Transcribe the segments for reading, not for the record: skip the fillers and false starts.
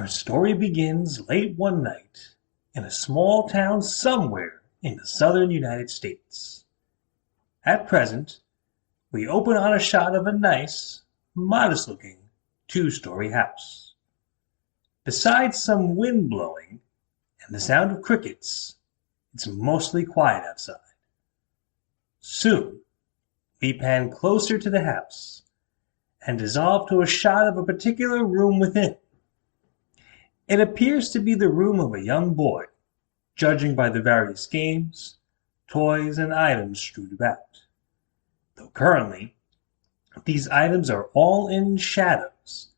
Our story begins late one night in a small town somewhere in the southern United States. At present, we open on a shot of a nice, modest-looking two-story house. Besides some wind blowing and the sound of crickets, it's mostly quiet outside. Soon, we pan closer to the house and dissolve to a shot of a particular room within. It appears to be the room of a young boy, judging by the various games, toys, and items strewed about. Though currently, these items are all in shadows,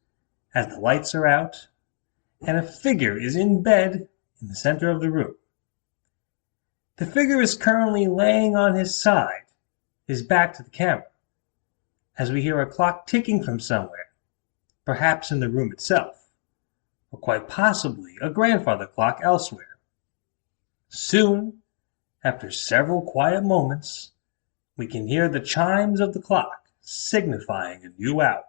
as the lights are out, and a figure is in bed in the center of the room. The figure is currently laying on his side, his back to the camera, as we hear a clock ticking from somewhere, perhaps in the room itself, or quite possibly a grandfather clock elsewhere. Soon, after several quiet moments, we can hear the chimes of the clock signifying a new hour.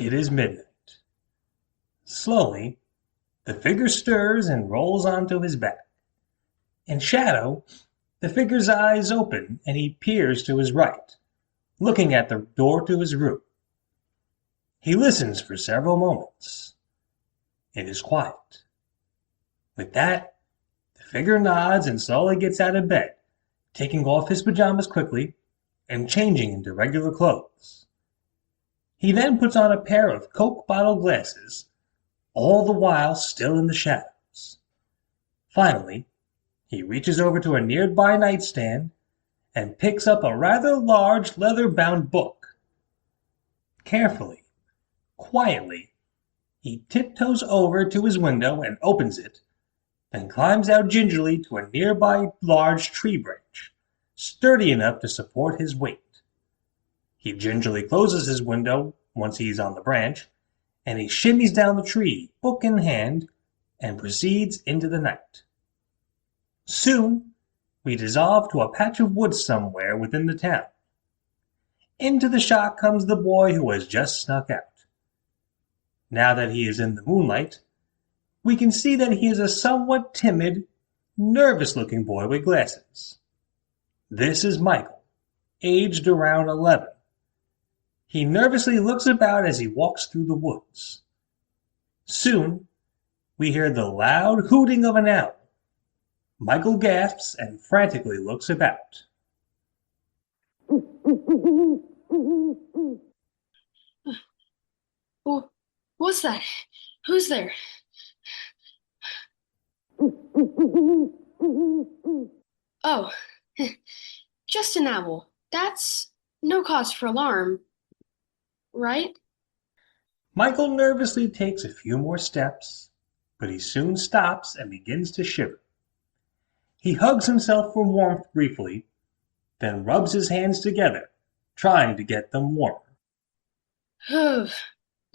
It is midnight. Slowly, the figure stirs and rolls onto his back. In shadow, the figure's eyes open and he peers to his right, looking at the door to his room. He listens for several moments. It is quiet. With that, the figure nods and slowly gets out of bed, taking off his pajamas quickly and changing into regular clothes. He then puts on a pair of Coke bottle glasses, all the while still in the shadows. Finally, he reaches over to a nearby nightstand and picks up a rather large leather-bound book. Carefully, quietly, he tiptoes over to his window and opens it, then climbs out gingerly to a nearby large tree branch, sturdy enough to support his weight. He gingerly closes his window once he's on the branch, and he shimmies down the tree, book in hand, and proceeds into the night. Soon, we dissolve to a patch of woods somewhere within the town. Into the shot comes the boy who has just snuck out. Now that he is in the moonlight, we can see that he is a somewhat timid, nervous-looking boy with glasses. This is Michael, aged around 11. He nervously looks about as he walks through the woods. Soon, we hear the loud hooting of an owl. Michael gasps and frantically looks about. Well, what's that? Who's there? Oh, just an owl. That's no cause for alarm, right? Michael nervously takes a few more steps, but he soon stops and begins to shiver. He hugs himself for warmth briefly, then rubs his hands together, trying to get them warmer. Ugh,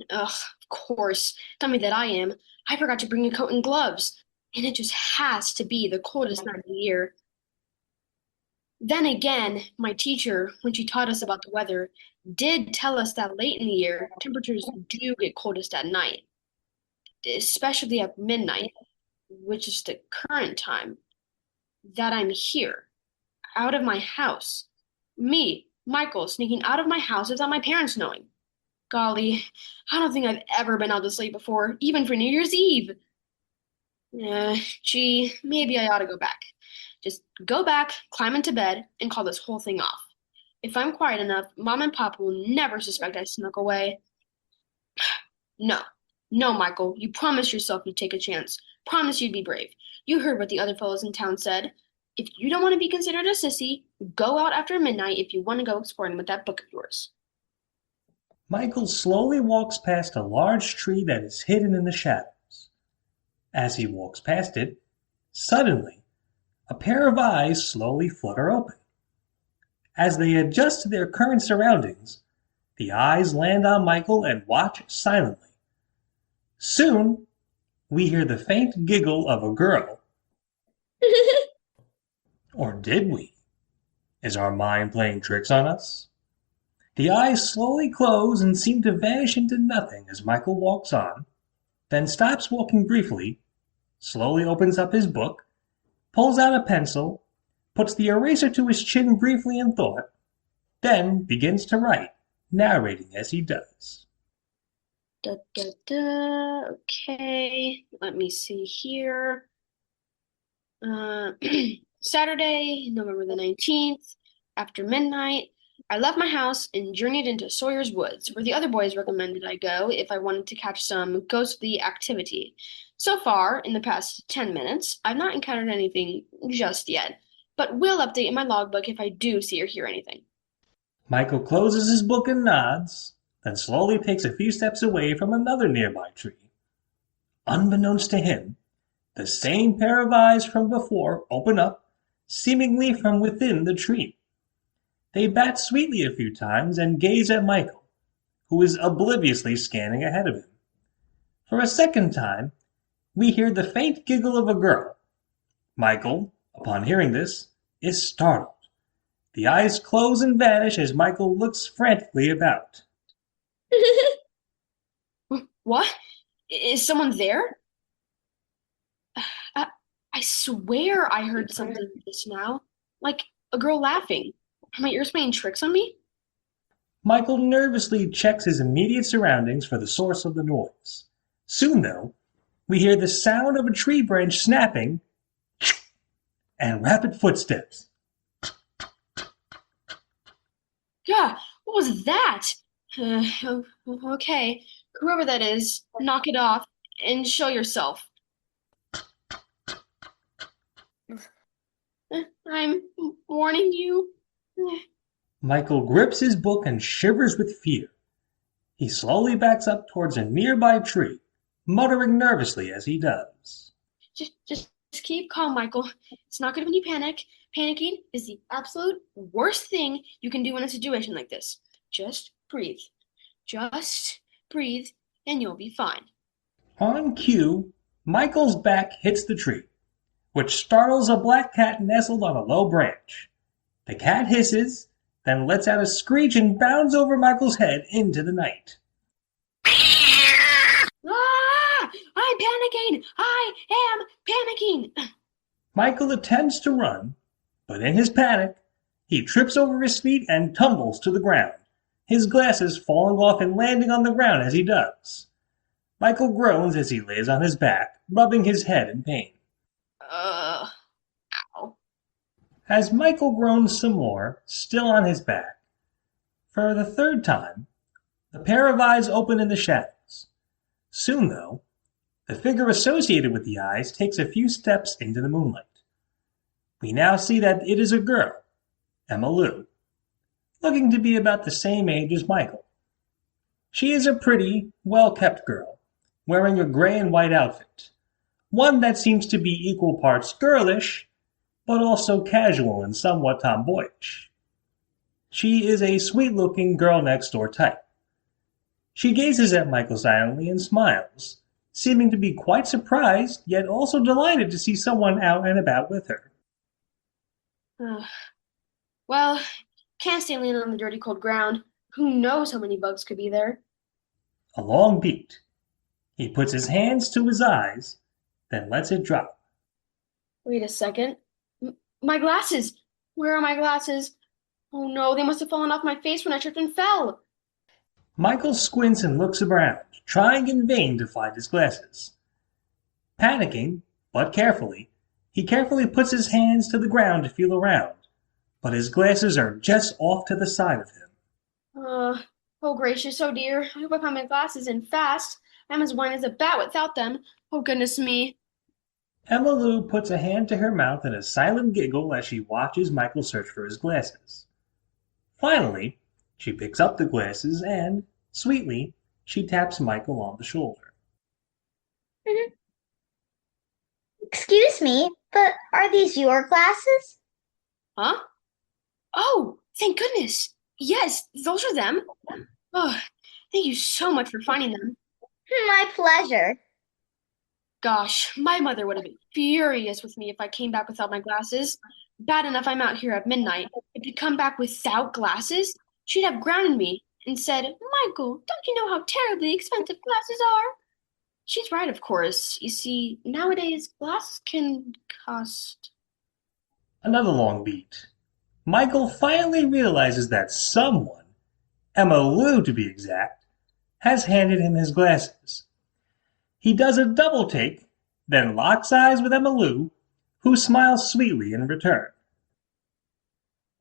of course. Dummy that I am. I forgot to bring a coat and gloves, and it just has to be the coldest night of the year. Then again, my teacher, when she taught us about the weather, did tell us that late in the year, temperatures do get coldest at night, especially at midnight, which is the current time that I'm here, out of my house. Me, Michael, sneaking out of my house without my parents knowing. Golly, I don't think I've ever been out this late before, even for New Year's Eve. Gee, maybe I ought to go back. Just go back, climb into bed, and call this whole thing off. If I'm quiet enough, Mom and Pop will never suspect I snuck away. No. No, Michael, you promised yourself you'd take a chance. Promise you'd be brave. You heard what the other fellows in town said. If you don't want to be considered a sissy, go out after midnight if you want to go exploring with that book of yours. Michael slowly walks past a large tree that is hidden in the shadows. As he walks past it, suddenly a pair of eyes slowly flutter open. As they adjust to their current surroundings, the eyes land on Michael and watch silently. Soon, we hear the faint giggle of a girl. Or did we? Is our mind playing tricks on us? The eyes slowly close and seem to vanish into nothing as Michael walks on, then stops walking briefly, slowly opens up his book, pulls out a pencil, puts the eraser to his chin briefly in thought, then begins to write, narrating as he does. Da, da, da. Okay, let me see here. Saturday, November the 19th, after midnight, I left my house and journeyed into Sawyer's Woods, where the other boys recommended I go if I wanted to catch some ghostly activity. So far, in the past 10 minutes, I've not encountered anything just yet, but will update in my logbook if I do see or hear anything. Michael closes his book and nods, then slowly takes a few steps away from another nearby tree. Unbeknownst to him, the same pair of eyes from before open up, seemingly from within the tree. They bat sweetly a few times and gaze at Michael, who is obliviously scanning ahead of him. For a second time, we hear the faint giggle of a girl. Michael, upon hearing this, is startled. The eyes close and vanish as Michael looks frantically about. What? Is someone there? I, I swear I heard something just now, like a girl laughing. Are my ears playing tricks on me? Michael nervously checks his immediate surroundings for the source of the noise. Soon, though, we hear the sound of a tree branch snapping and rapid footsteps. Yeah, what was that? Okay, whoever that is, knock it off and show yourself. I'm warning you. Michael grips his book and shivers with fear. He slowly backs up towards a nearby tree, muttering nervously as he does. Just keep calm, Michael. It's not good when you panic. Panicking is the absolute worst thing you can do in a situation like this. Just breathe. Just breathe, and you'll be fine. On cue, Michael's back hits the tree, which startles a black cat nestled on a low branch. The cat hisses, then lets out a screech and bounds over Michael's head into the night. Ah! I'm panicking! I am panicking! Michael attempts to run, but in his panic, he trips over his feet and tumbles to the ground, his glasses falling off and landing on the ground as he does. Michael groans as he lays on his back, rubbing his head in pain. Ow. As Michael groans some more, still on his back, for the third time, the pair of eyes open in the shadows. Soon, though, the figure associated with the eyes takes a few steps into the moonlight. We now see that it is a girl, Emma Lou, looking to be about the same age as Michael. She is a pretty, well-kept girl, wearing a gray and white outfit, one that seems to be equal parts girlish, but also casual and somewhat tomboyish. She is a sweet-looking girl-next-door type. She gazes at Michael silently and smiles, seeming to be quite surprised, yet also delighted to see someone out and about with her. Well, can't stay leaning on the dirty cold ground. Who knows how many bugs could be there? A long beat. He puts his hands to his eyes, then lets it drop. Wait a second. My glasses! Where are my glasses? Oh no, they must have fallen off my face when I tripped and fell. Michael squints and looks around, trying in vain to find his glasses. Panicking, but carefully, he carefully puts his hands to the ground to feel around, but his glasses are just off to the side of him. Uh, oh gracious, oh dear. I hope I find my glasses in fast. I'm as white as a bat without them. Oh goodness me. Emma Lou puts a hand to her mouth in a silent giggle as she watches Michael search for his glasses. Finally, she picks up the glasses and, sweetly, she taps Michael on the shoulder. Mhm. Excuse me, but are these your glasses? Huh? Oh, thank goodness. Yes, those are them. Oh, thank you so much for finding them. My pleasure. Gosh, my mother would have been furious with me if I came back without my glasses. Bad enough I'm out here at midnight. If you come back without glasses, she'd have grounded me and said, Michael, don't you know how terribly expensive glasses are? She's right, of course. You see, nowadays glasses can cost. Another long beat. Michael finally realizes that someone, Emma Lou to be exact, has handed him his glasses. He does a double take, then locks eyes with Emma Lou, who smiles sweetly in return.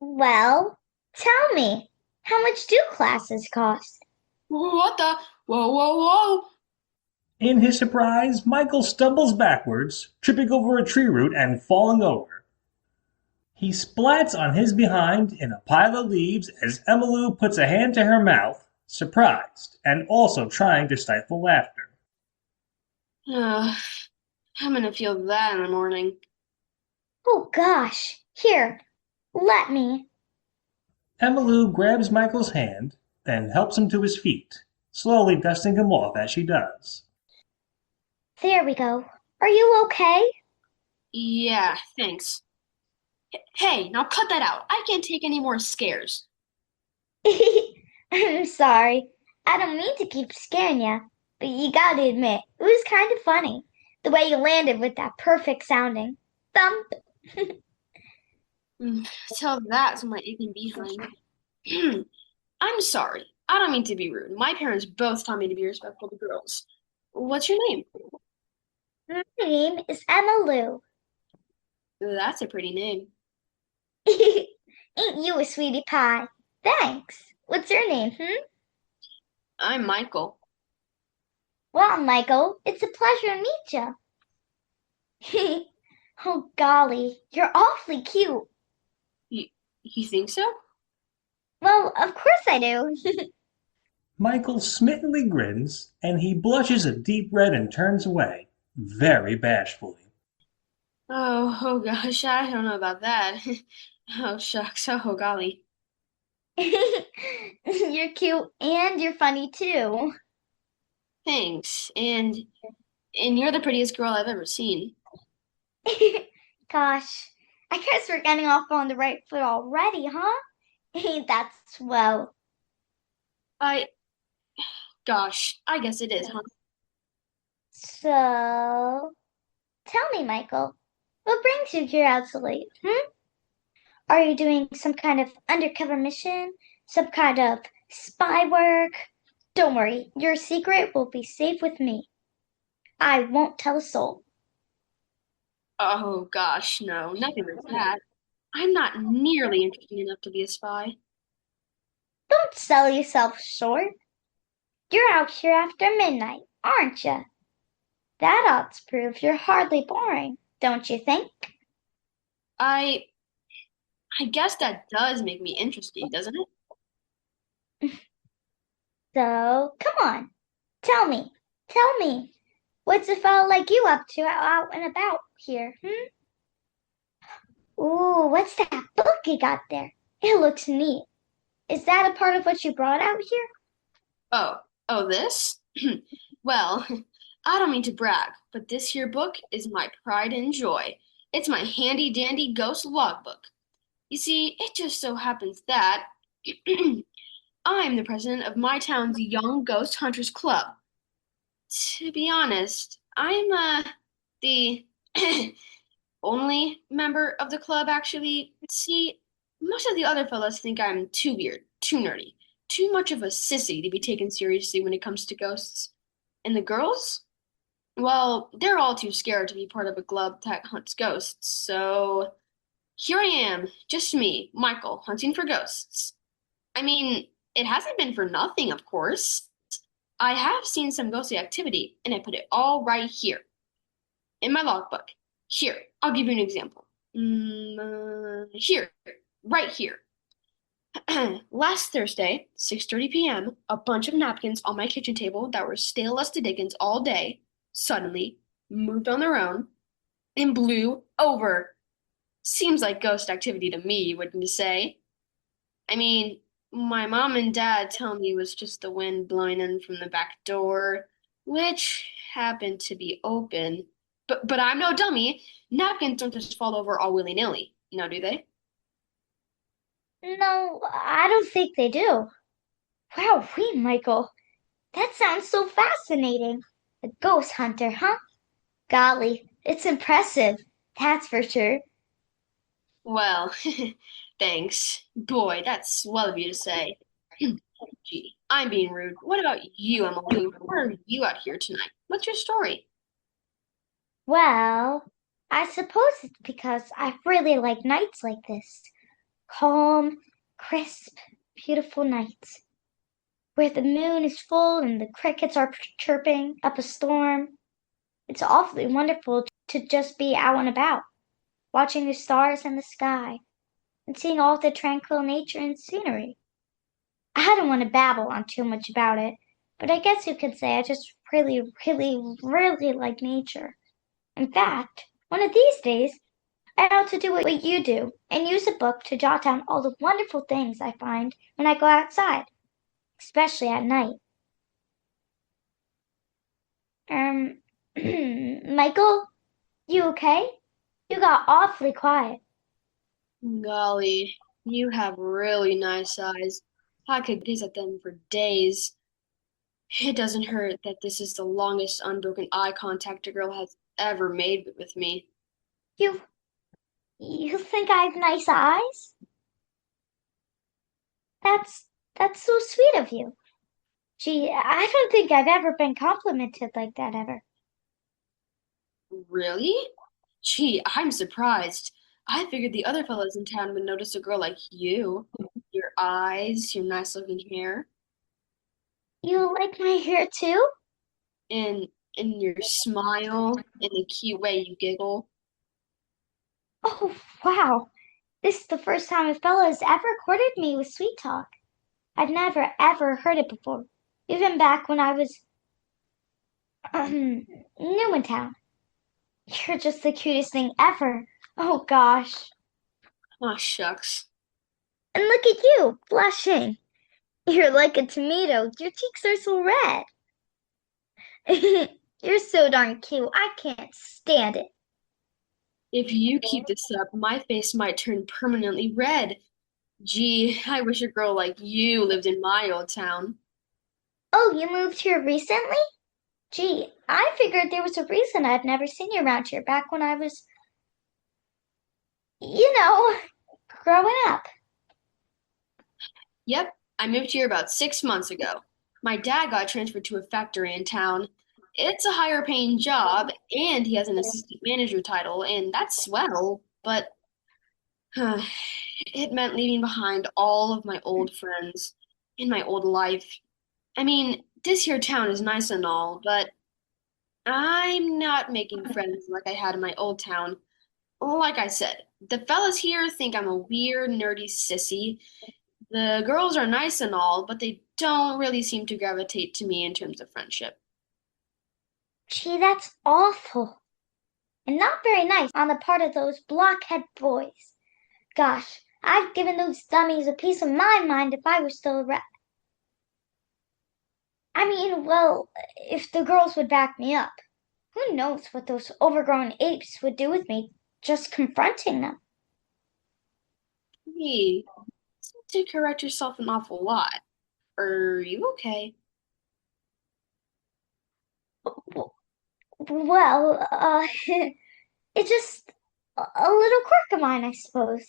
Well, tell me, how much do classes cost? What the? Whoa, whoa, whoa! In his surprise, Michael stumbles backwards, tripping over a tree root and falling over. He splats on his behind in a pile of leaves as Emma Lou puts a hand to her mouth, surprised, and also trying to stifle laughter. Uh, I'm gonna feel that in the morning. Oh gosh, here, let me. Emma Lou grabs Michael's hand, then helps him to his feet, slowly dusting him off as she does. There we go. Are you okay? Yeah, thanks. Hey, now cut that out. I can't take any more scares. I'm sorry. I don't mean to keep scaring you, but you gotta admit, it was kind of funny. The way you landed with that perfect sounding thump. Tell that to my aching behind. I'm sorry. I don't mean to be rude. My parents both taught me to be respectful to girls. What's your name? My name is Emma Lou. That's a pretty name. Ain't you a sweetie pie? Thanks. What's your name, I'm Michael. Well, Michael, it's a pleasure to meet you. Oh, golly, you're awfully cute. You, you think so? Well, of course I do. Michael smittenly grins, and he blushes a deep red and turns away, very bashfully. Oh gosh, I don't know about that. Oh shucks, oh golly. You're cute and you're funny too. Thanks. And you're the prettiest girl I've ever seen. Gosh, I guess we're getting off on the right foot already, huh? Ain't that swell? I gosh, I guess it is, huh? So, tell me, Michael, what brings you here out so late, Are you doing some kind of undercover mission? Some kind of spy work? Don't worry, your secret will be safe with me. I won't tell a soul. Oh gosh, no, nothing like that. I'm not nearly interesting enough to be a spy. Don't sell yourself short. You're out here after midnight, aren't you? That ought to prove you're hardly boring, don't you think? I I guess that does make me interesting, doesn't it? So, come on, tell me, what's a fellow like you up to out and about here, Ooh, what's that book you got there? It looks neat. Is that a part of what you brought out here? Oh, oh, this? Well, I don't mean to brag, but this here book is my pride and joy. It's my handy dandy ghost logbook. You see, it just so happens that I'm the president of my town's Young Ghost Hunters Club. To be honest, I'm the only member of the club actually. See, most of the other fellas think I'm too weird, too nerdy, too much of a sissy to be taken seriously when it comes to ghosts. And the girls? Well, they're all too scared to be part of a club that hunts ghosts, so Here I am, just me, Michael, hunting for ghosts. I mean, it hasn't been for nothing, of course. I have seen some ghostly activity, and I put it all right here in my logbook. Here, I'll give you an example. Here, right here. Last Thursday, 6:30 p.m., a bunch of napkins on my kitchen table that were stale as to Dickens all day suddenly moved on their own and blew over. Seems like ghost activity to me, wouldn't you say? I mean, my mom and dad tell me it was just the wind blowing in from the back door, which happened to be open. But I'm no dummy. Napkins don't just fall over all willy-nilly, now do they? No, I don't think they do. Wow, Michael. That sounds so fascinating. A ghost hunter, huh? Golly, it's impressive. That's for sure. Well, thanks. Boy, that's swell of you to say. Gee, I'm being rude. What about you, Emily? Why are you out here tonight? What's your story? Well, I suppose it's because I really like nights like this. Calm, crisp, beautiful nights. Where the moon is full and the crickets are chirping up a storm. It's awfully wonderful to just be out and about, watching the stars in the sky and seeing all the tranquil nature and scenery. I don't want to babble on too much about it, but I guess you could say I just really like nature. In fact, one of these days, I ought to do what you do and use a book to jot down all the wonderful things I find when I go outside, especially at night. Um, Michael, you okay? You got awfully quiet. Golly, you have really nice eyes. I could gaze at them for days. It doesn't hurt that this is the longest unbroken eye contact a girl has ever made with me. You you think I have nice eyes? That's that's so sweet of you. Gee, I don't think I've ever been complimented like that ever. Really? Gee, I'm surprised. I figured the other fellows in town would notice a girl like you. Your eyes, your nice looking hair, You like my hair too? and your smile, and the cute way you giggle. Oh, wow. This is the first time a fellow has ever courted me with sweet talk. I've never ever heard it before, even back when I was new in town. You're just the cutest thing ever. Oh gosh. Aw, shucks. And look at you, blushing. You're like a tomato. Your cheeks are so red. You're so darn cute. I can't stand it. If you keep this up, my face might turn permanently red. Gee, I wish a girl like you lived in my old town. Oh, you moved here recently? Gee, I figured there was a reason I've never seen you around here back when I was, you know, growing up. Yep, I moved here about 6 months ago. My dad got transferred to a factory in town. It's a higher paying job, and he has an assistant manager title, and that's swell, but it meant leaving behind all of my old friends and my old life. I mean, this here town is nice and all, but I'm not making friends like I had in my old town. Like I said, the fellas here think I'm a weird, nerdy sissy. The girls are nice and all, but they don't really seem to gravitate to me in terms of friendship. Gee, that's awful. And not very nice on the part of those blockhead boys. Gosh, I'd given those dummies a piece of my mind if I were still around. I mean, well, if the girls would back me up. Who knows what those overgrown apes would do with me just confronting them? Hey, you seem to correct yourself an awful lot. Are you okay? Well, it's just a little quirk of mine, I suppose.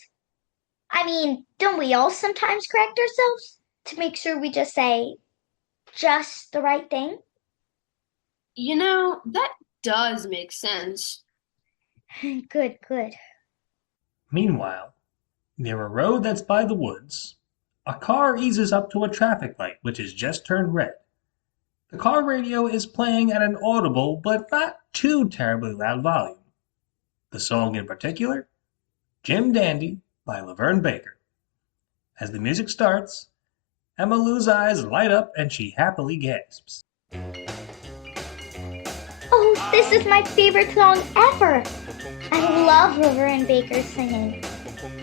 I mean, don't we all sometimes correct ourselves to make sure we just say just the right thing? You know, that does make sense. Good, good. Meanwhile, near a road that's by the woods, a car eases up to a traffic light which has just turned red. The car radio is playing at an audible but not too terribly loud volume. The song in particular, Jim Dandy by Laverne Baker. As the music starts, Emma Lou's eyes light up and she happily gasps. Oh, this is my favorite song ever. I love Laverne Baker's singing.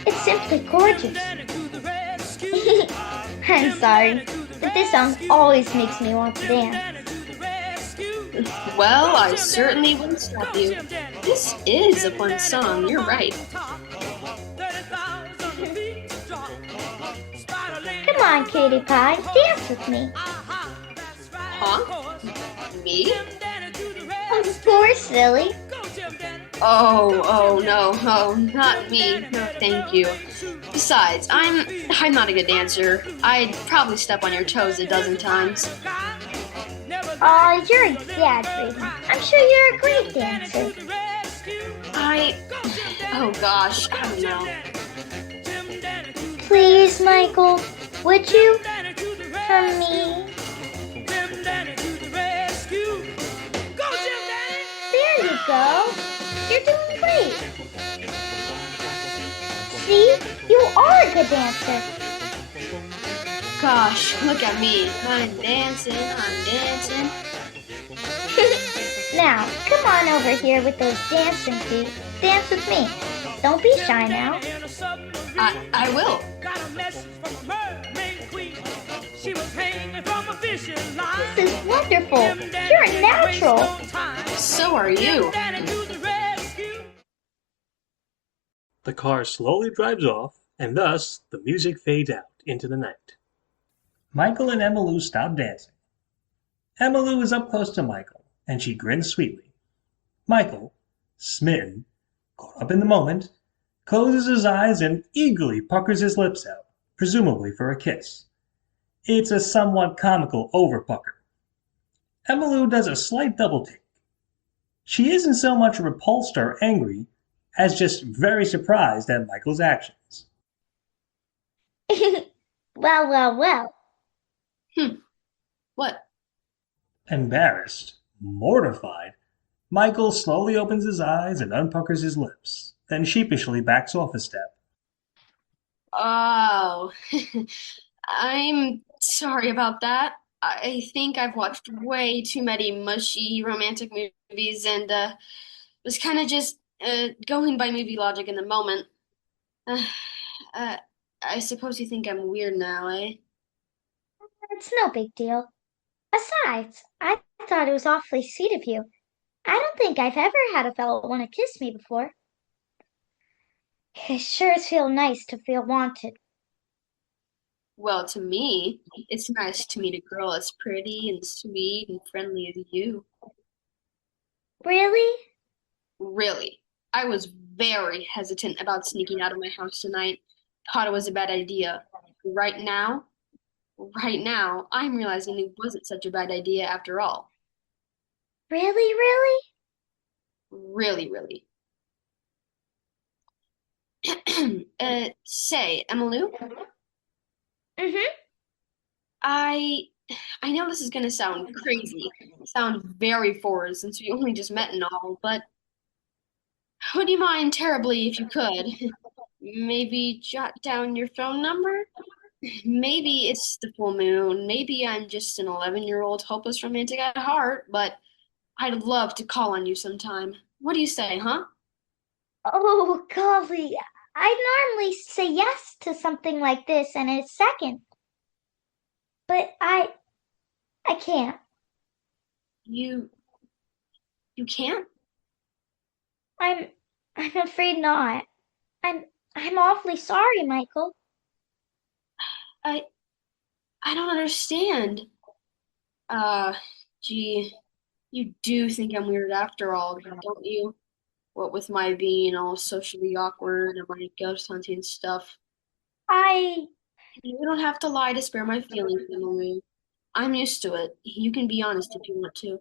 It's simply gorgeous. I'm sorry, but this song always makes me want to dance. Well, I certainly won't stop you. This is a fun song, you're right. Come on, Katie Pie, dance with me. Huh? Me? Of course, silly. Oh, no, not me. No, thank you. Besides, I'm not a good dancer. I'd probably step on your toes a dozen times. Aw, you're exaggerating. I'm sure you're a great dancer. Oh gosh, I don't know. Please, Michael, would you? For me? There you go. You're doing great. See? You are a good dancer. Gosh, look at me. I'm dancing. Now, come on over here with those dancing feet. Dance with me. Don't be shy now. I will. This is wonderful. You're a natural. So are you. The car slowly drives off, and thus the music fades out into the night. Michael and Emma Lou stop dancing. Emma Lou is up close to Michael, and she grins sweetly. Michael, smitten, caught up in the moment, closes his eyes and eagerly puckers his lips out, presumably for a kiss. It's a somewhat comical overpucker. Emma Lou does a slight double take. She isn't so much repulsed or angry as just very surprised at Michael's actions. Well. What? Embarrassed, mortified, Michael slowly opens his eyes and unpuckers his lips, then sheepishly backs off a step. Oh, I'm sorry about that. I think I've watched way too many mushy romantic movies and was kind of just going by movie logic in the moment. Uh, I suppose you think I'm weird now, eh? It's no big deal. Besides, I thought it was awfully sweet of you. I don't think I've ever had a fellow want to kiss me before. It sure feels nice to feel wanted. Well, to me, it's nice to meet a girl as pretty and sweet and friendly as you. Really? Really. I was very hesitant about sneaking out of my house tonight. Thought it was a bad idea. Right now, right now, I'm realizing it wasn't such a bad idea after all. Really? Really, really. Say, Emmalou, Mm-hmm. I I know this is gonna sound crazy, sound very forward since we only just met and all, but would you mind terribly if you could? Maybe jot down your phone number? Maybe it's the full moon. Maybe I'm just an 11-year-old hopeless romantic at heart, but I'd love to call on you sometime. What do you say, huh? Oh, golly. I'd normally say yes to something like this in a second. But I can't. You can't? I'm afraid not. I'm awfully sorry, Michael. I I don't understand. Uh, gee, you do think I'm weird after all, don't you? What with my being all socially awkward and my ghost hunting stuff. I You don't have to lie to spare my feelings, Emily. I'm used to it. You can be honest if you want to.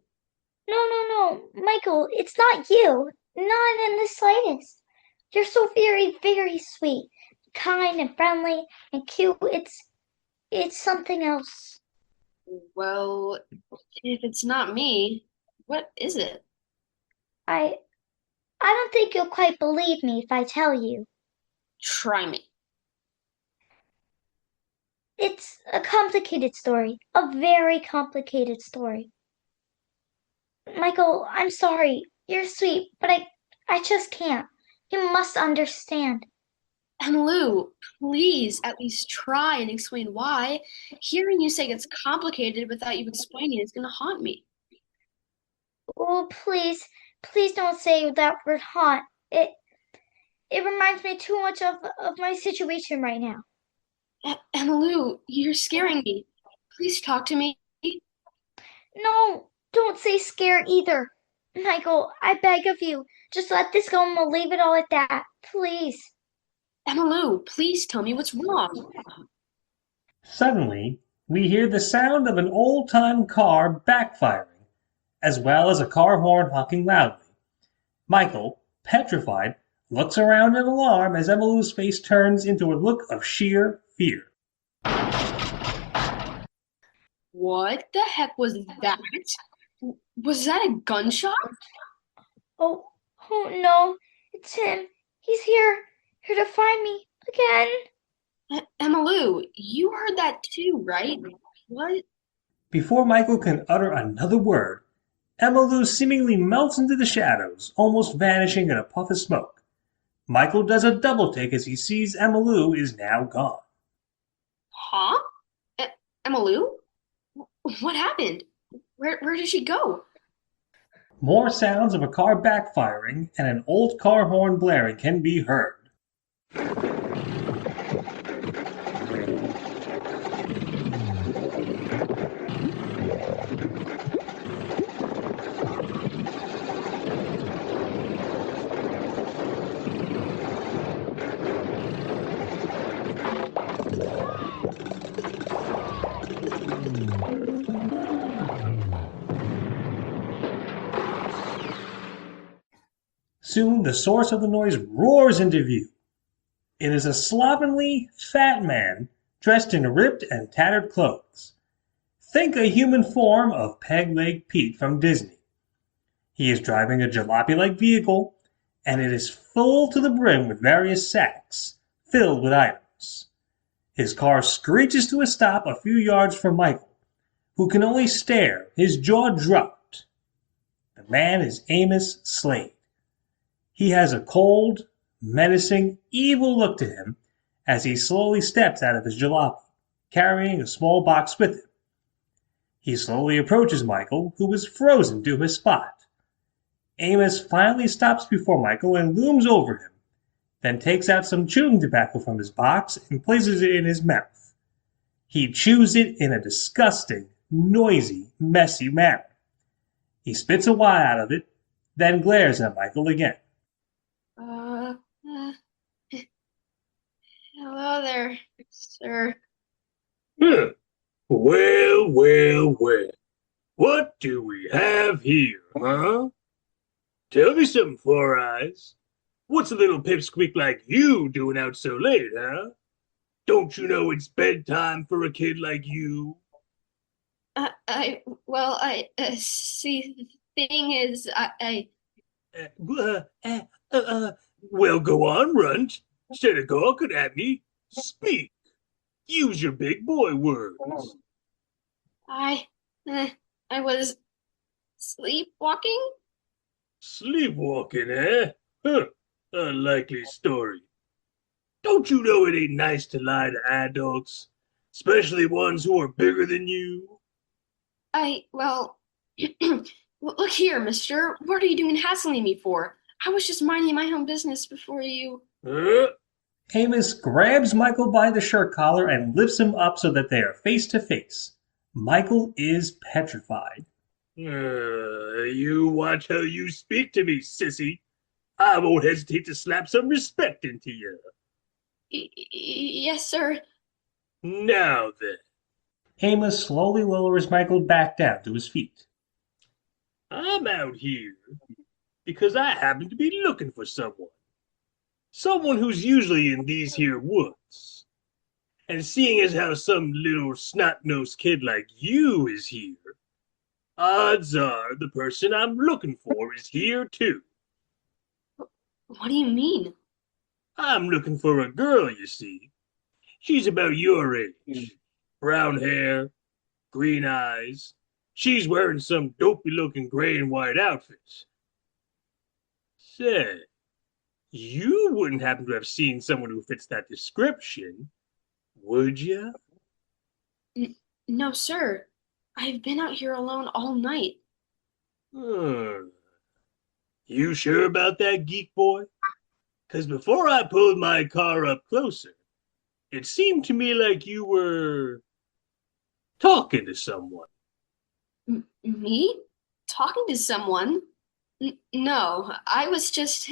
no, Michael, it's not you. Not in the slightest. You're so very, very sweet, kind and friendly and cute. It's something else. Well, if it's not me, what is it? I I don't think you'll quite believe me if I tell you. Try me. It's a complicated story, a very complicated story. Michael, I'm sorry. You're sweet, but I just can't. You must understand. And Lou, please at least try and explain why. Hearing you say it's complicated without you explaining is going to haunt me. Oh, please don't say that word haunt. It reminds me too much of my situation right now. And Lou, you're scaring me. Please talk to me. No, don't say scared either. Michael, I beg of you, just let this go and we'll leave it all at that. Please. Lou, please tell me what's wrong. Suddenly, we hear the sound of an old-time car backfiring, as well as a car horn honking loudly. Michael, petrified, looks around in alarm as Emily's face turns into a look of sheer fear. What the heck was that? Was that a gunshot? Oh, oh no, it's him. He's here to find me again. Lou, you heard that too, right? What? Before Michael can utter another word, Emmylou seemingly melts into the shadows, almost vanishing in a puff of smoke. Michael does a double take as he sees Emmylou is now gone. Huh? Lou? What happened? Where did she go? More sounds of a car backfiring and an old car horn blaring can be heard. Soon the source of the noise roars into view. It is a slovenly, fat man dressed in ripped and tattered clothes. Think a human form of Peg Leg Pete from Disney. He is driving a jalopy-like vehicle, and it is full to the brim with various sacks filled with items. His car screeches to a stop a few yards from Michael, who can only stare, his jaw dropped. The man is Amos Slade. He has a cold, menacing, evil look to him as he slowly steps out of his jalopy, carrying a small box with him. He slowly approaches Michael, who is frozen to his spot. Amos finally stops before Michael and looms over him, then takes out some chewing tobacco from his box and places it in his mouth. He chews it in a disgusting, noisy, messy manner. He spits a wad out of it, then glares at Michael again. Uh, uh, hello there, sir. Huh. Well. What do we have here, huh? Tell me something, Four Eyes. What's a little pipsqueak like you doing out so late, huh? Don't you know it's bedtime for a kid like you? See, the thing is, Uh, uh, uh, uh, well, go on, Runt. Instead of gawking at me, speak. Use your big boy words. I, uh, I was sleepwalking. Sleepwalking, eh? Huh. Unlikely story. Don't you know it ain't nice to lie to adults, especially ones who are bigger than you? Well, look here, mister. What are you doing hassling me for? I was just minding my own business before you. Huh? Amos grabs Michael by the shirt collar and lifts him up so that they are face to face. Michael is petrified. You watch how you speak to me, sissy. I won't hesitate to slap some respect into you. Yes, sir. Now then, Amos slowly lowers Michael back down to his feet. I'm out here because I happen to be looking for someone. Someone who's usually in these here woods. And seeing as how some little snot-nosed kid like you is here, odds are the person I'm looking for is here too. What do you mean? I'm looking for a girl, you see. She's about your age. Brown hair, green eyes. She's wearing some dopey-looking gray and white outfit. Say, you wouldn't happen to have seen someone who fits that description, would you? N- no, sir. I've been out here alone all night. You sure about that, geek boy? 'Cause before I pulled my car up closer, it seemed to me like you were talking to someone. Me? Talking to someone? No, I was just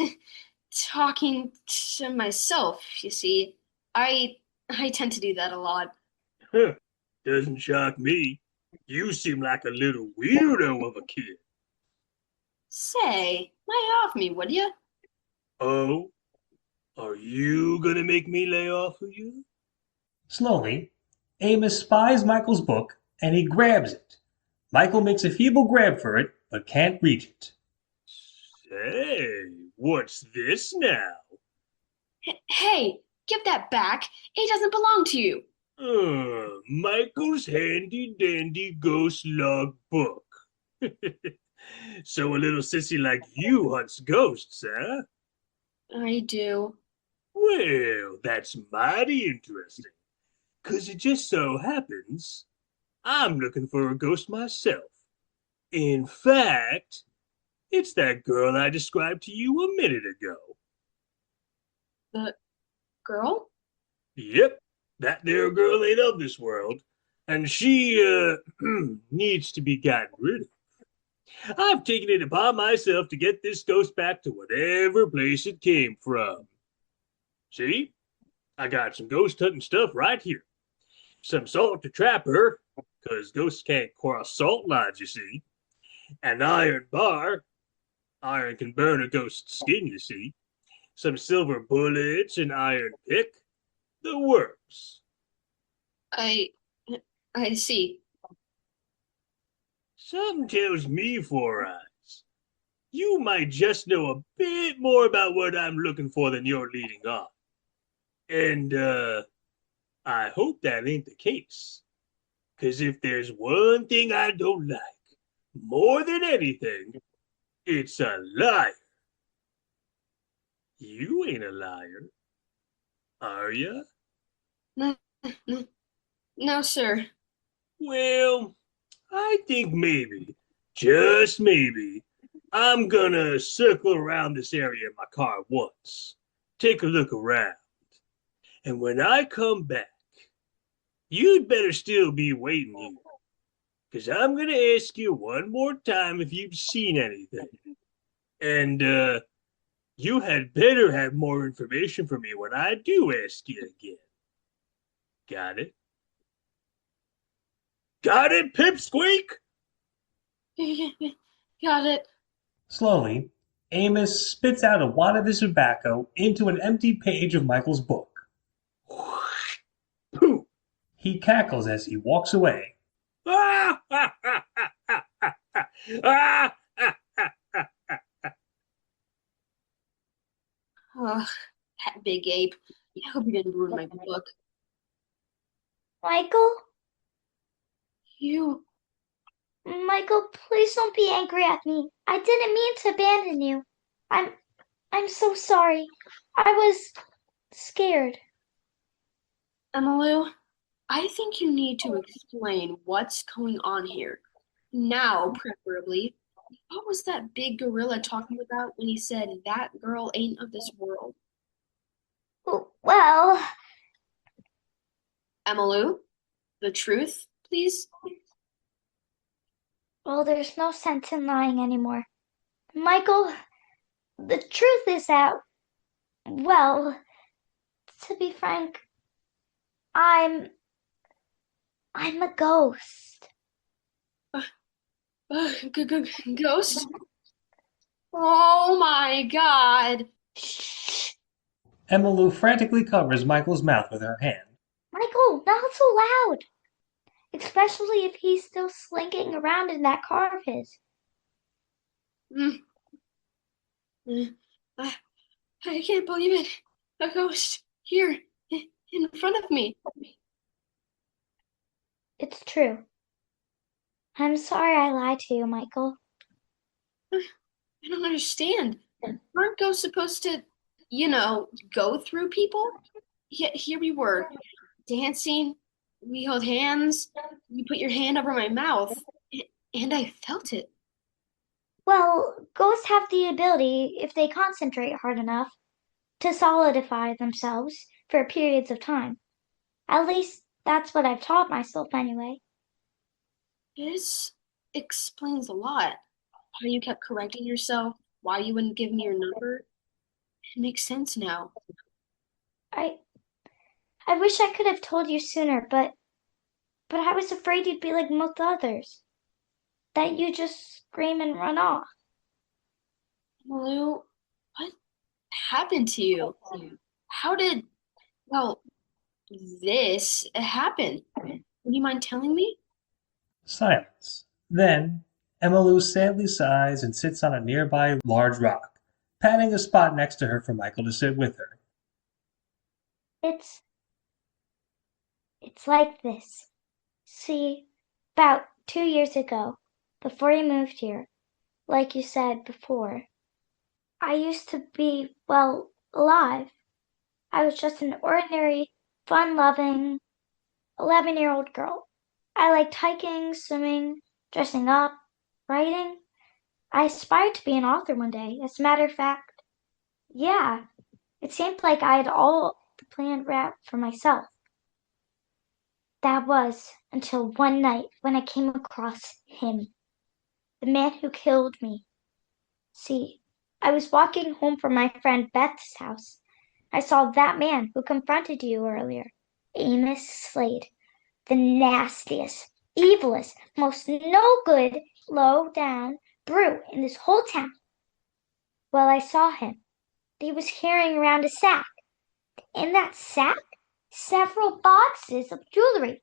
talking to myself, you see. I I tend to do that a lot. Huh, doesn't shock me. You seem like a little weirdo of a kid. Say, lay off me, would you? Oh, are you gonna make me lay off of you? Slowly, Amos spies Michael's book and he grabs it. Michael makes a feeble grab for it, but can't reach it. Say, what's this now? Hey, give that back. It doesn't belong to you. Michael's handy dandy ghost log book. So a little sissy like you hunts ghosts, huh? I do. Well, that's mighty interesting. 'Cause it just so happens I'm looking for a ghost myself. In fact, it's that girl I described to you a minute ago. The girl? Yep, that there girl ain't of this world, and she, needs to be gotten rid of. I've taken it upon myself to get this ghost back to whatever place it came from. See? I got some ghost hunting stuff right here. Some salt to trap her, 'cause ghosts can't cross salt lines, you see. An iron bar. Iron can burn a ghost's skin, you see. Some silver bullets, an iron pick. The works. I I see. Something tells me, Four Eyes, you might just know a bit more about what I'm looking for than you're leading on. And, I hope that ain't the case. 'Cause if there's one thing I don't like, more than anything, it's a liar. You ain't a liar, are ya? No, no, sir. Well, I think maybe, just maybe, I'm gonna circle around this area in my car once, take a look around, and when I come back, you'd better still be waiting here, 'cause I'm gonna ask you one more time if you've seen anything. And, you had better have more information for me when I do ask you again. Got it? Got it, Pipsqueak? Got it. Slowly, Amos spits out a wad of his tobacco into an empty page of Michael's book. Pooh! He cackles as he walks away. Ah! Ah! Ugh, that big ape. I hope you didn't ruin my book. Michael? You. Michael, please don't be angry at me. I didn't mean to abandon you. I'm so sorry. I was scared. Emmylou, I think you need to explain what's going on here. Now, preferably. What was that big gorilla talking about when he said that girl ain't of this world? Well, Emmylou, the truth, please? there's no sense in lying anymore. Michael, the truth is that, well, to be frank, I'm a ghost. Ghost? Oh my god. Shh. Emmylou frantically covers Michael's mouth with her hand. Michael, not so loud. Especially if he's still slinking around in that car of his. Mm. I, I can't believe it. A ghost here in front of me. It's true. I'm sorry I lied to you, Michael. I don't understand. Aren't ghosts supposed to, go through people? Yet here we were, dancing. We held hands. You put your hand over my mouth, and I felt it. Well, ghosts have the ability, if they concentrate hard enough, to solidify themselves for periods of time. At least that's what I've taught myself anyway. This explains a lot. How you kept correcting yourself, why you wouldn't give me your number. It makes sense now. I I wish I could have told you sooner, but I was afraid you'd be like most others. That you just scream and run off. Lou, what happened to you? How did, well, this happen? Would you mind telling me? Silence. Then Emmylou sadly sighs and sits on a nearby large rock, patting a spot next to her for Michael to sit with her. It's like this. See, about 2 years ago, before you moved here, like you said before, I used to be, well, alive. I was just an ordinary, fun-loving 11-year-old girl. I liked hiking, swimming, dressing up, writing. I aspired to be an author one day. As a matter of fact, yeah, it seemed like I had all the plan wrapped for myself. That was until one night when I came across him, the man who killed me. See, I was walking home from my friend Beth's house. I saw that man who confronted you earlier, Amos Slade, the nastiest, evilest, most no good, low down brute in this whole town. Well, I saw him. He was carrying around a sack. In that sack, several boxes of jewelry.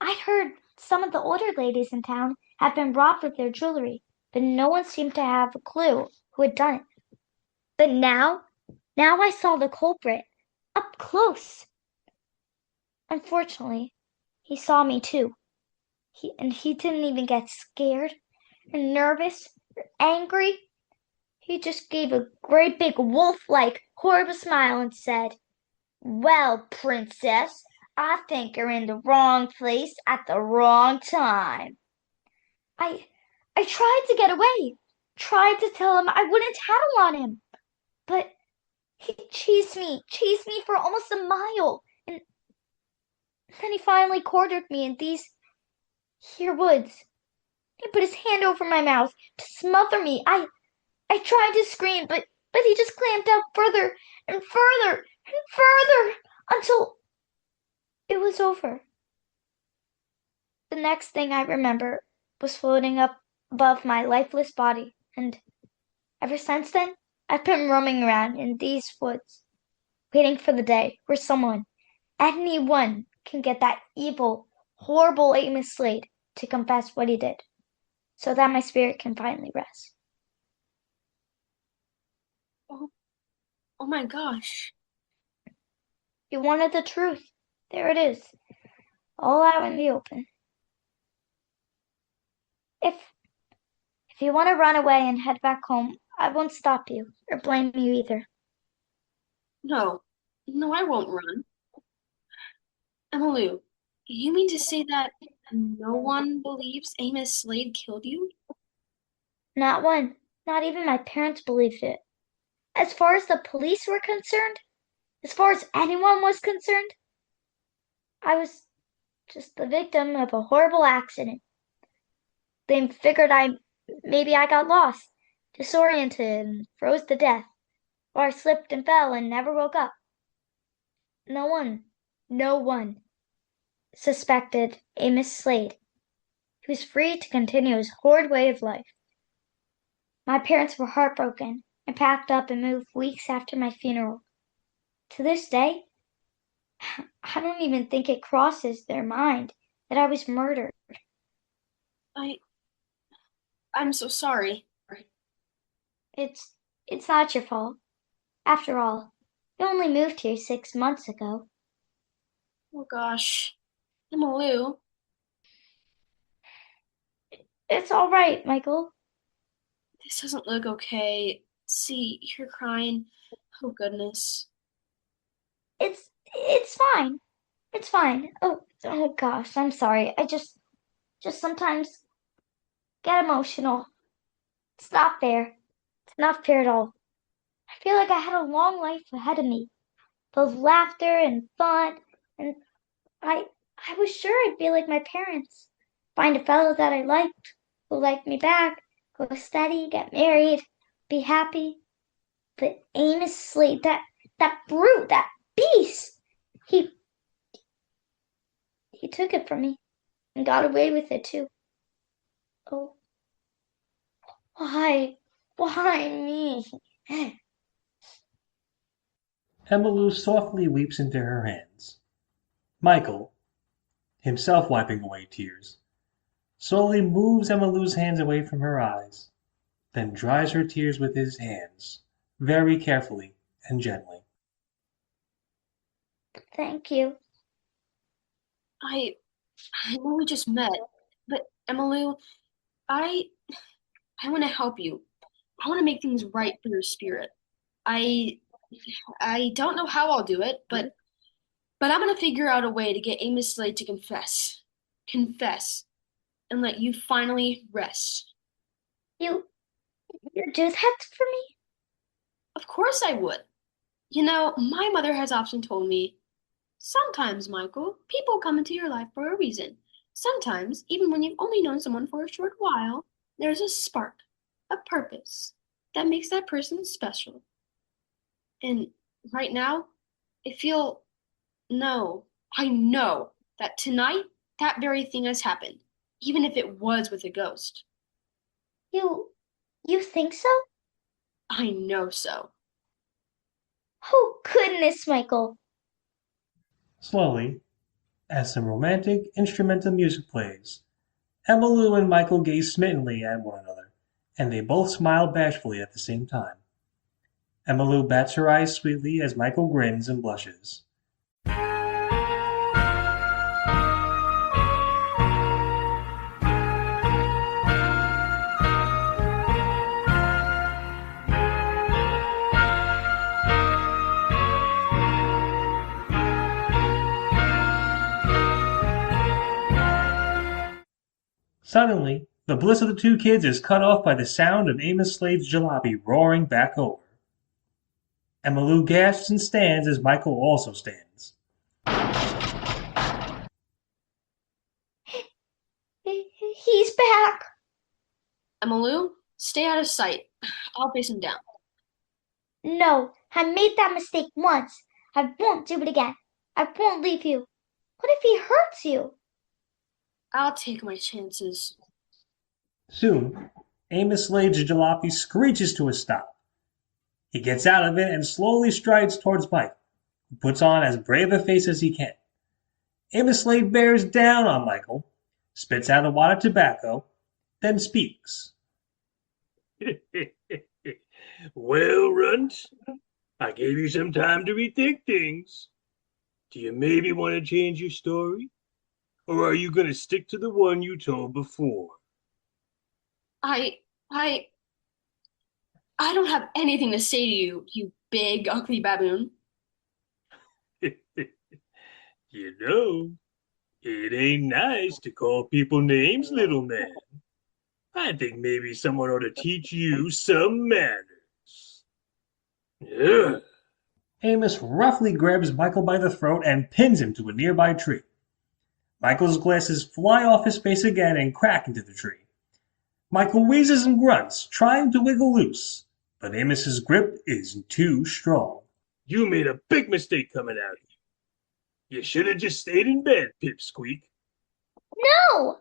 I'd heard some of the older ladies in town had been robbed of their jewelry, but no one seemed to have a clue who had done it. But now I saw the culprit up close. Unfortunately, he saw me too. He didn't even get scared or nervous or angry. He just gave a great big wolf-like horrible smile and said, "Well, princess, I think you're in the wrong place at the wrong time." I I tried to get away, tried to tell him I wouldn't tattle on him, but he chased me for almost a mile, and then he finally cornered me in these here woods. He put his hand over my mouth to smother me. I tried to scream, but he just clamped up further and further and further until it was over. The next thing I remember was floating up above my lifeless body, and ever since then, I've been roaming around in these woods, waiting for the day where anyone, can get that evil, horrible Amos Slade to confess what he did, so that my spirit can finally rest. Oh, oh my gosh. You wanted the truth. There it is, all out in the open. If you want to run away and head back home, I won't stop you or blame you either. No, no, I won't run. Emmylou, you mean to say that no one believes Amos Slade killed you? Not one. Not even my parents believed it. As far as the police were concerned, as far as anyone was concerned, I was just the victim of a horrible accident. They figured maybe I got lost, disoriented, and froze to death, or I slipped and fell and never woke up. No one suspected Amos Slade. He was free to continue his horrid way of life. My parents were heartbroken and packed up and moved weeks after my funeral. To this day, I don't even think it crosses their mind that I was murdered. I'm so sorry. It's it's not your fault. After all, you only moved here 6 months ago. Oh gosh. Emily, It's all right, Michael. this doesn't look okay. See, you're crying. Oh goodness. It's fine. It's fine. Oh gosh, I'm sorry. I just sometimes get emotional. It's not fair. It's not fair at all. I feel like I had a long life ahead of me, full of laughter and fun, and I I was sure I'd be like my parents, find a fellow that I liked, who liked me back, go steady, get married, be happy. But Amos Slade, that brute, that beast, he he took it from me and got away with it too. Oh, why? Why me? Emmylou softly weeps into her hands. Michael, himself wiping away tears, slowly moves Emmylou's hands away from her eyes, then dries her tears with his hands, very carefully and gently. Thank you. I I know we just met, but Emily, I I want to help you. I want to make things right for your spirit. I I don't know how I'll do it, but I'm gonna figure out a way to get Amos Slade to confess. Confess and let you finally rest. You you do that for me? Of course I would. You know, my mother has often told me, sometimes, Michael, people come into your life for a reason. Sometimes, even when you've only known someone for a short while, there's a spark, a purpose that makes that person special. And right now, I feel, no, I know that tonight, that very thing has happened, even if it was with a ghost. You you think so? I know so. Oh goodness, Michael. Slowly, as some romantic instrumental music plays, Emmylou and Michael gaze smittenly at one another, and they both smile bashfully at the same time. Emmylou bats her eyes sweetly as Michael grins and blushes. Suddenly, the bliss of the two kids is cut off by the sound of Amos Slade's jalopy roaring back over. Emmylou gasps and stands as Michael also stands. He's back. Emily, stay out of sight. I'll face him down. No, I made that mistake once. I won't do it again. I won't leave you. What if he hurts you? I'll take my chances. Soon, Amos Slade's jalopy screeches to a stop. He gets out of it and slowly strides towards Mike, who puts on as brave a face as he can. Amos Slade bears down on Michael, spits out a wad of tobacco, then speaks. Well, Runt, I gave you some time to rethink things. Do you maybe want to change your story? Or are you going to stick to the one you told before? I I I don't have anything to say to you, you big ugly baboon. You know, it ain't nice to call people names, little man. I think maybe someone ought to teach you some manners. Ugh. Amos roughly grabs Michael by the throat and pins him to a nearby tree. Michael's glasses fly off his face again and crack into the tree. Michael wheezes and grunts, trying to wiggle loose, but Amos's grip is too strong. You made a big mistake coming out here. You should have just stayed in bed, Pipsqueak. No!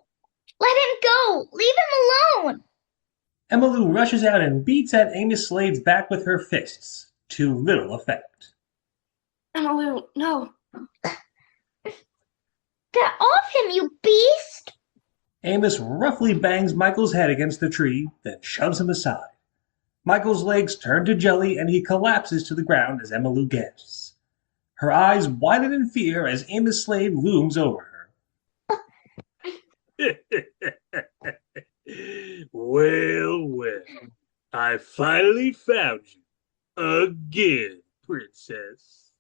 Let him go! Leave him alone! Emmylou rushes out and beats at Amos Slade's back with her fists, to little effect. Emily, no. Get off him, you beast! Amos roughly bangs Michael's head against the tree, then shoves him aside. Michael's legs turn to jelly and he collapses to the ground as Emmylou gasps. Her eyes widen in fear as Amos Slade looms over her. Well, I finally found you. Again, princess.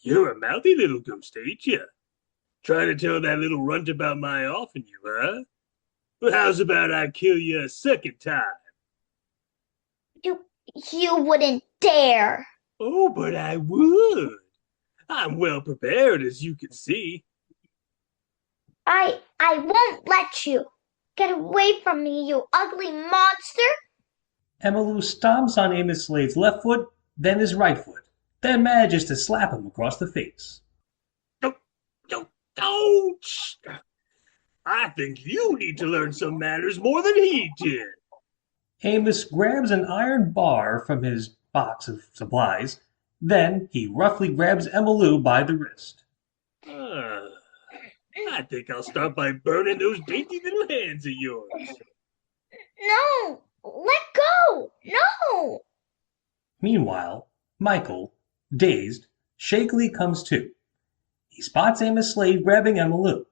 You're a mouthy little ghost, ain't you? Trying to tell that little runt about my offing you, huh? Well, how's about I kill you a second time? You wouldn't dare. Oh, but I would. I'm well prepared, as you can see. I won't let you. Get away from me, you ugly monster! Emmylou stomps on Amos Slade's left foot, then his right foot, then manages to slap him across the face. Don't! I think you need to learn some manners more than he did. Amos grabs an iron bar from his box of supplies, then he roughly grabs Emmylou by the wrist. I think I'll start by burning those dainty little hands of yours. No! Let go! No! Meanwhile, Michael, dazed, shakily comes to. He spots Amos Slade grabbing Emmylou.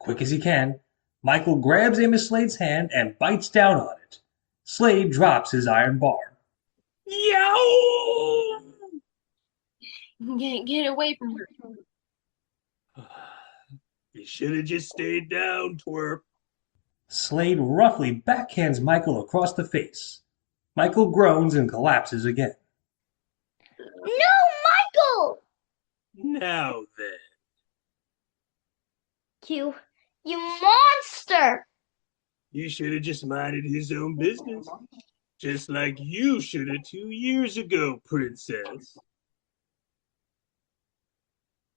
Quick as he can, Michael grabs Amos Slade's hand and bites down on it. Slade drops his iron bar. Yow! Get away from her. You should have just stayed down, twerp. Slade roughly backhands Michael across the face. Michael groans and collapses again. No, Michael! Now then. You monster! He should have just minded his own business. Just like you should have 2 years ago, princess.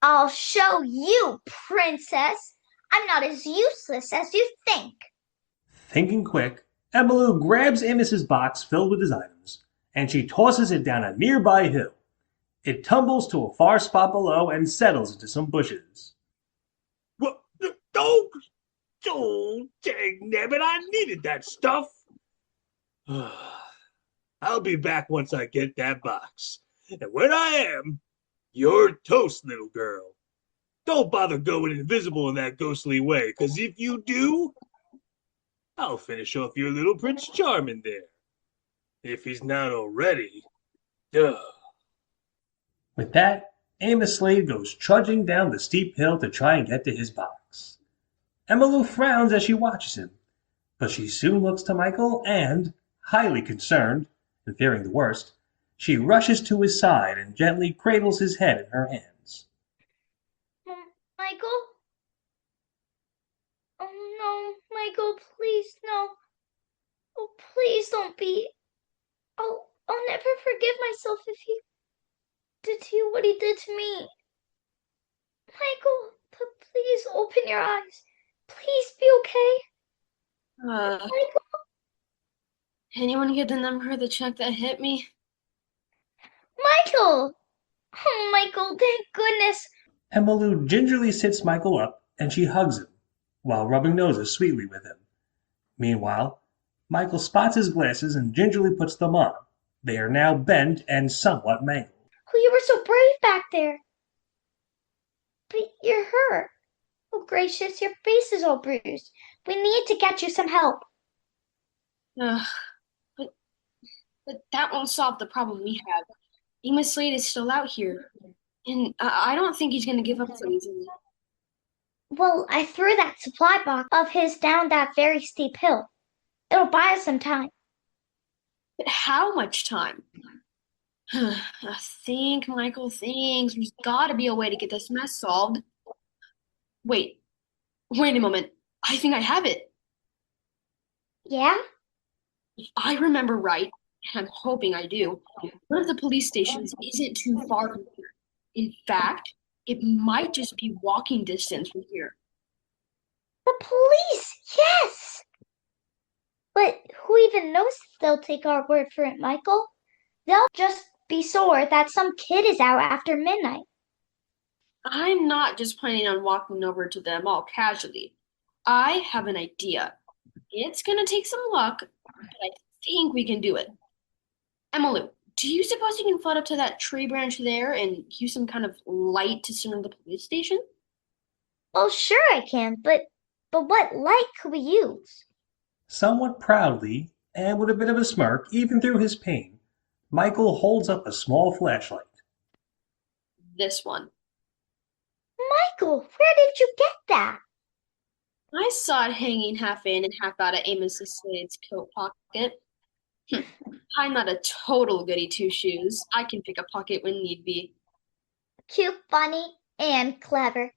I'll show you, princess. I'm not as useless as you think. Thinking quick, Emmylou grabs Amos's box filled with his items, and she tosses it down a nearby hill. It tumbles to a far spot below and settles into some bushes. What? Oh, dang nabbit, I needed that stuff. I'll be back once I get that box. And when I am, you're toast, little girl. Don't bother going invisible in that ghostly way, because if you do, I'll finish off your little Prince Charming there. If he's not already. Duh. With that, Amos Slade goes trudging down the steep hill to try and get to his box. Emmylou frowns as she watches him, but she soon looks to Michael and, highly concerned and fearing the worst, she rushes to his side and gently cradles his head in her hands. Michael? Oh no, Michael, please, no. Oh, please don't be. I'll never forgive myself if he did to you what he did to me. Michael, please open your eyes. Please be okay. Michael? Anyone get the number of the truck that hit me? Michael! Oh, Michael, thank goodness. Emmylou gingerly sits Michael up and she hugs him, while rubbing noses sweetly with him. Meanwhile, Michael spots his glasses and gingerly puts them on. They are now bent and somewhat mangled. Oh, you were so brave back there. But you're hurt. Oh, gracious, your face is all bruised. We need to get you some help. But that won't solve the problem we have. Amos Slade is still out here, and I don't think he's going to give up so easily. Well, I threw that supply box of his down that very steep hill. It'll buy us some time. But how much time? Think, Michael, think. There's got to be a way to get this mess solved. Wait a moment. I think I have it. Yeah? If I remember right, and I'm hoping I do, one of the police stations isn't too far from here. In fact, it might just be walking distance from here. The police, yes! But who even knows if they'll take our word for it, Michael? They'll just be sore that some kid is out after midnight. I'm not just planning on walking over to them all casually. I have an idea. It's gonna take some luck, but I think we can do it. Emmylou, do you suppose you can float up to that tree branch there and use some kind of light to signal the police station? Well, sure I can, but what light could we use? Somewhat proudly, and with a bit of a smirk, even through his pain, Michael holds up a small flashlight. This one. Michael, where did you get that? I saw it hanging half in and half out of Amos Slade's coat pocket. I'm not a total goody two shoes. I can pick a pocket when need be. Cute, funny, and clever.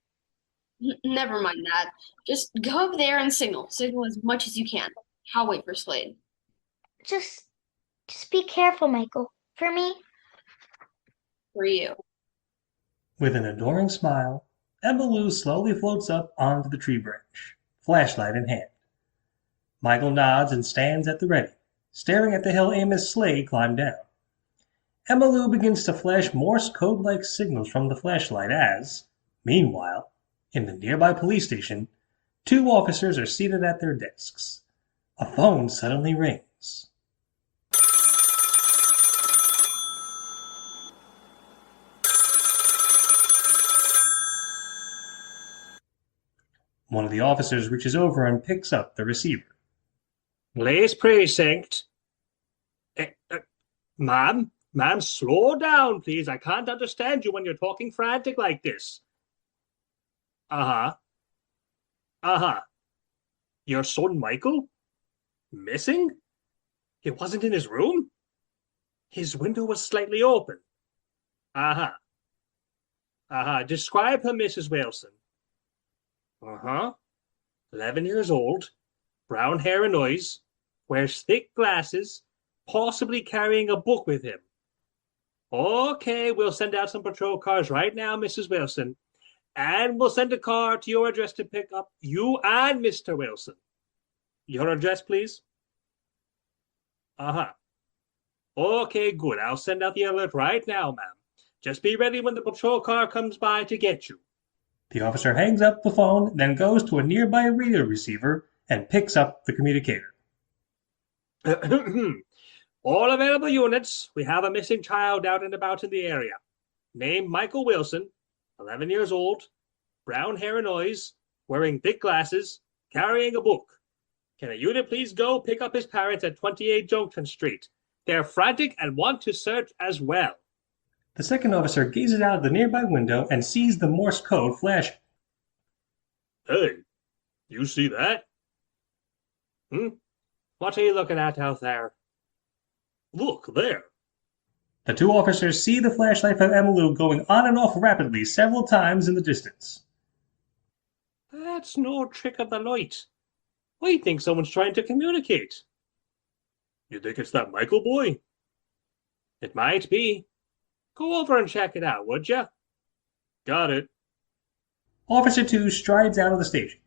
Never mind that. Just go up there and signal. Signal as much as you can. I'll wait for Slade. Just be careful, Michael. For me. For you. With an adoring smile, Emmylou slowly floats up onto the tree branch, flashlight in hand. Michael nods and stands at the ready, staring at the hill Amos Slade climbed down. Emmylou begins to flash Morse code-like signals from the flashlight as, meanwhile, in the nearby police station, two officers are seated at their desks. A phone suddenly rings. One of the officers reaches over and picks up the receiver. Police precinct. Uh, uh, ma'am, slow down, please. I can't understand you when you're talking frantic like this. Uh-huh. Uh-huh. Your son Michael? Missing? He wasn't in his room? His window was slightly open. Uh-huh. Uh-huh. Describe her, Mrs. Wilson. Uh-huh. 11 years old, brown hair and eyes, wears thick glasses, possibly carrying a book with him. Okay, we'll send out some patrol cars right now, Mrs. Wilson. And we'll send a car to your address to pick up you and Mr. Wilson. Your address, please? Uh-huh. Okay, good. I'll send out the alert right now, ma'am. Just be ready when the patrol car comes by to get you. The officer hangs up the phone, then goes to a nearby radio receiver and picks up the communicator. All available units. We have a missing child out and about in the area. Name Michael Wilson, 11 years old, brown hair and eyes, wearing thick glasses, carrying a book. Can a unit please go pick up his parents at 28 Junction Street? They're frantic and want to search as well. The second officer gazes out of the nearby window and sees the Morse code flashing. Hey, you see that? What are you looking at out there? Look, there. The two officers see the flashlight from Emmylou going on and off rapidly several times in the distance. That's no trick of the light. I think someone's trying to communicate. You think it's that Michael boy? It might be. Go over and check it out, would you? Got it. Officer 2 strides out of the station.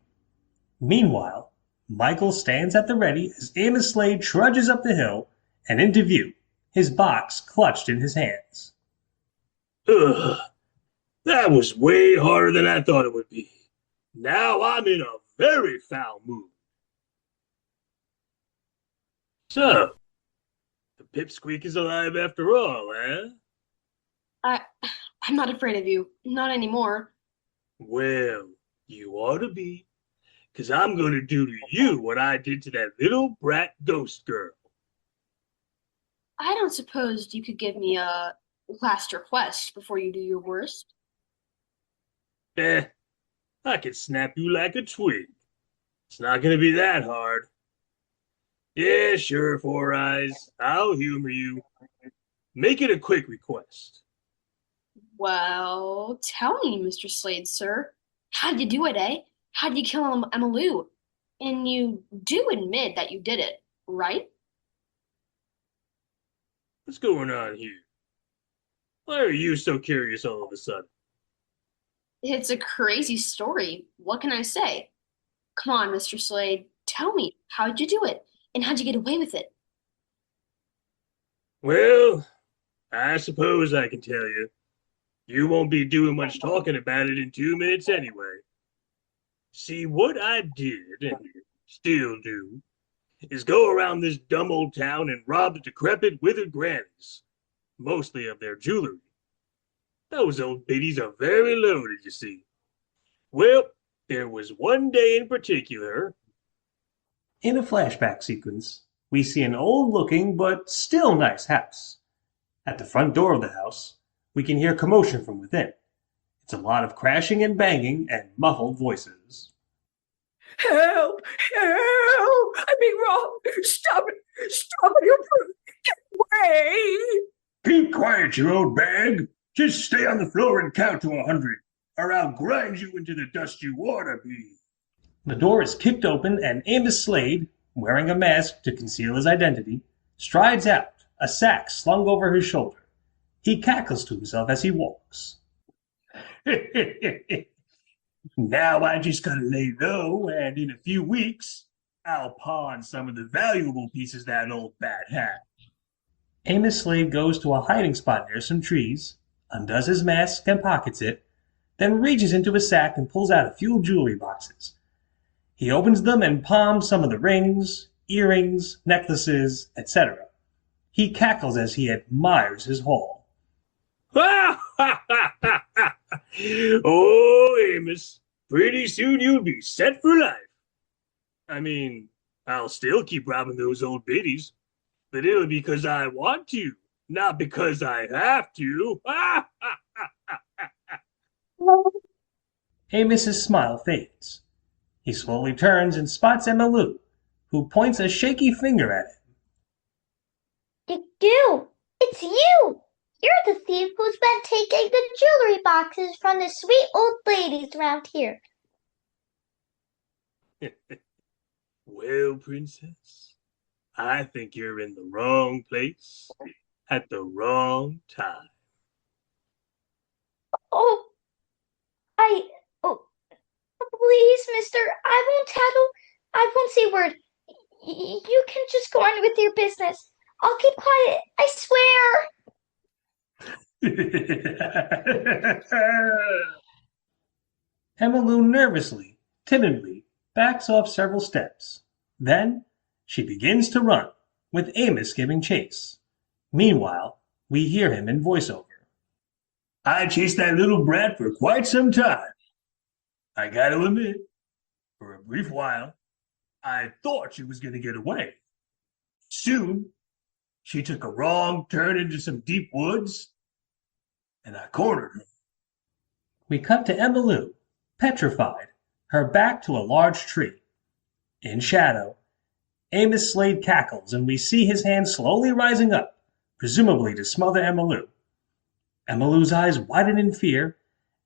Meanwhile, Michael stands at the ready as Amos Slade trudges up the hill and into view, his box clutched in his hands. Ugh, that was way harder than I thought it would be. Now I'm in a very foul mood. So, the pipsqueak is alive after all, eh? I'm not afraid of you. Not anymore. Well, you ought to be, 'cause I'm going to do to you what I did to that little brat ghost girl. I don't suppose you could give me a last request before you do your worst. I could snap you like a twig. It's not going to be that hard. Yeah, sure, Four Eyes. I'll humor you. Make it a quick request. Well, tell me, Mr. Slade, sir. How'd you do it, eh? How'd you kill Emmylou? And you do admit that you did it, right? What's going on here? Why are you so curious all of a sudden? It's a crazy story. What can I say? Come on, Mr. Slade. Tell me, how'd you do it? And how'd you get away with it? Well, I suppose I can tell you. You won't be doing much talking about it in 2 minutes anyway. See, what I did, and still do, is go around this dumb old town and rob the decrepit, withered grannies, mostly of their jewelry. Those old biddies are very loaded, you see. Well, there was one day in particular. In a flashback sequence, we see an old-looking but still nice house. At the front door of the house, we can hear commotion from within. It's a lot of crashing and banging and muffled voices. Help! Help! I'm being robbed! Stop it! Stop it! You get away! Keep quiet, you old bag. Just stay on the floor and count to 100, or I'll grind you into the dust you ought to be. The door is kicked open and Amos Slade, wearing a mask to conceal his identity, strides out, a sack slung over his shoulder. He cackles to himself as he walks. Now I just gotta lay low, and in a few weeks, I'll pawn some of the valuable pieces that old bat had. Amos Slade goes to a hiding spot near some trees, undoes his mask and pockets it, then reaches into his sack and pulls out a few jewelry boxes. He opens them and palms some of the rings, earrings, necklaces, etc. He cackles as he admires his haul. Oh, Amos, pretty soon you'll be set for life. I mean, I'll still keep robbing those old biddies, but it'll be because I want to, not because I have to. Amos's smile fades. He slowly turns and spots Emma Lou, who points a shaky finger at him. You! It's you! You're the thief who's been taking the jewelry boxes from the sweet old ladies around here. Well, princess, I think you're in the wrong place at the wrong time. Oh, please, mister, I won't say a word. You can just go on with your business. I'll keep quiet, I swear. Emma Lou nervously, timidly, backs off several steps. Then she begins to run, with Amos giving chase. Meanwhile, we hear him in voiceover. I chased that little brat for quite some time. I gotta admit, for a brief while, I thought she was gonna get away. Soon, she took a wrong turn into some deep woods, and I cornered her. We cut to Emma Lou, petrified, her back to a large tree. In shadow, Amos Slade cackles, and we see his hand slowly rising up, presumably to smother Emma Lou. Emma Lou's eyes widen in fear,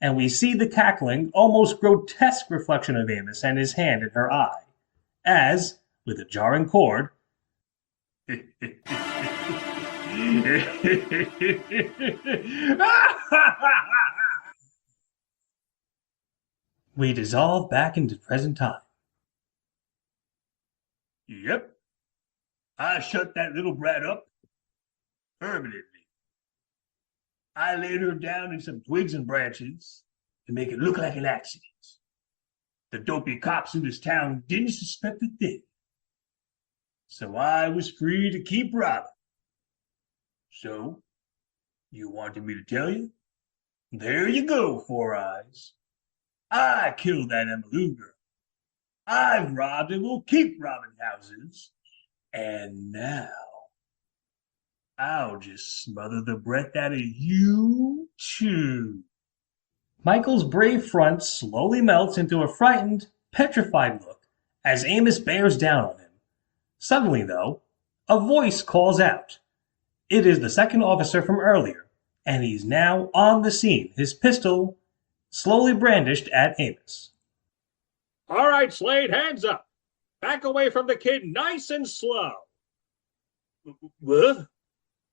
and we see the cackling, almost grotesque reflection of Amos and his hand in her eye, as, with a jarring chord, we dissolve back into present time. Yep, I shut that little brat up permanently. I laid her down in some twigs and branches to make it look like an accident. The dopey cops in this town didn't suspect a thing. So I was free to keep robbing. So, you wanted me to tell you? There you go, Four Eyes. I killed that Emma Lou girl. I've robbed and will keep robbing houses. And now, I'll just smother the breath out of you, too. Michael's brave front slowly melts into a frightened, petrified look as Amos bears down on him. Suddenly, though, a voice calls out. It is the second officer from earlier, and he's now on the scene, his pistol slowly brandished at Amos. All right, Slade, hands up. Back away from the kid nice and slow. What?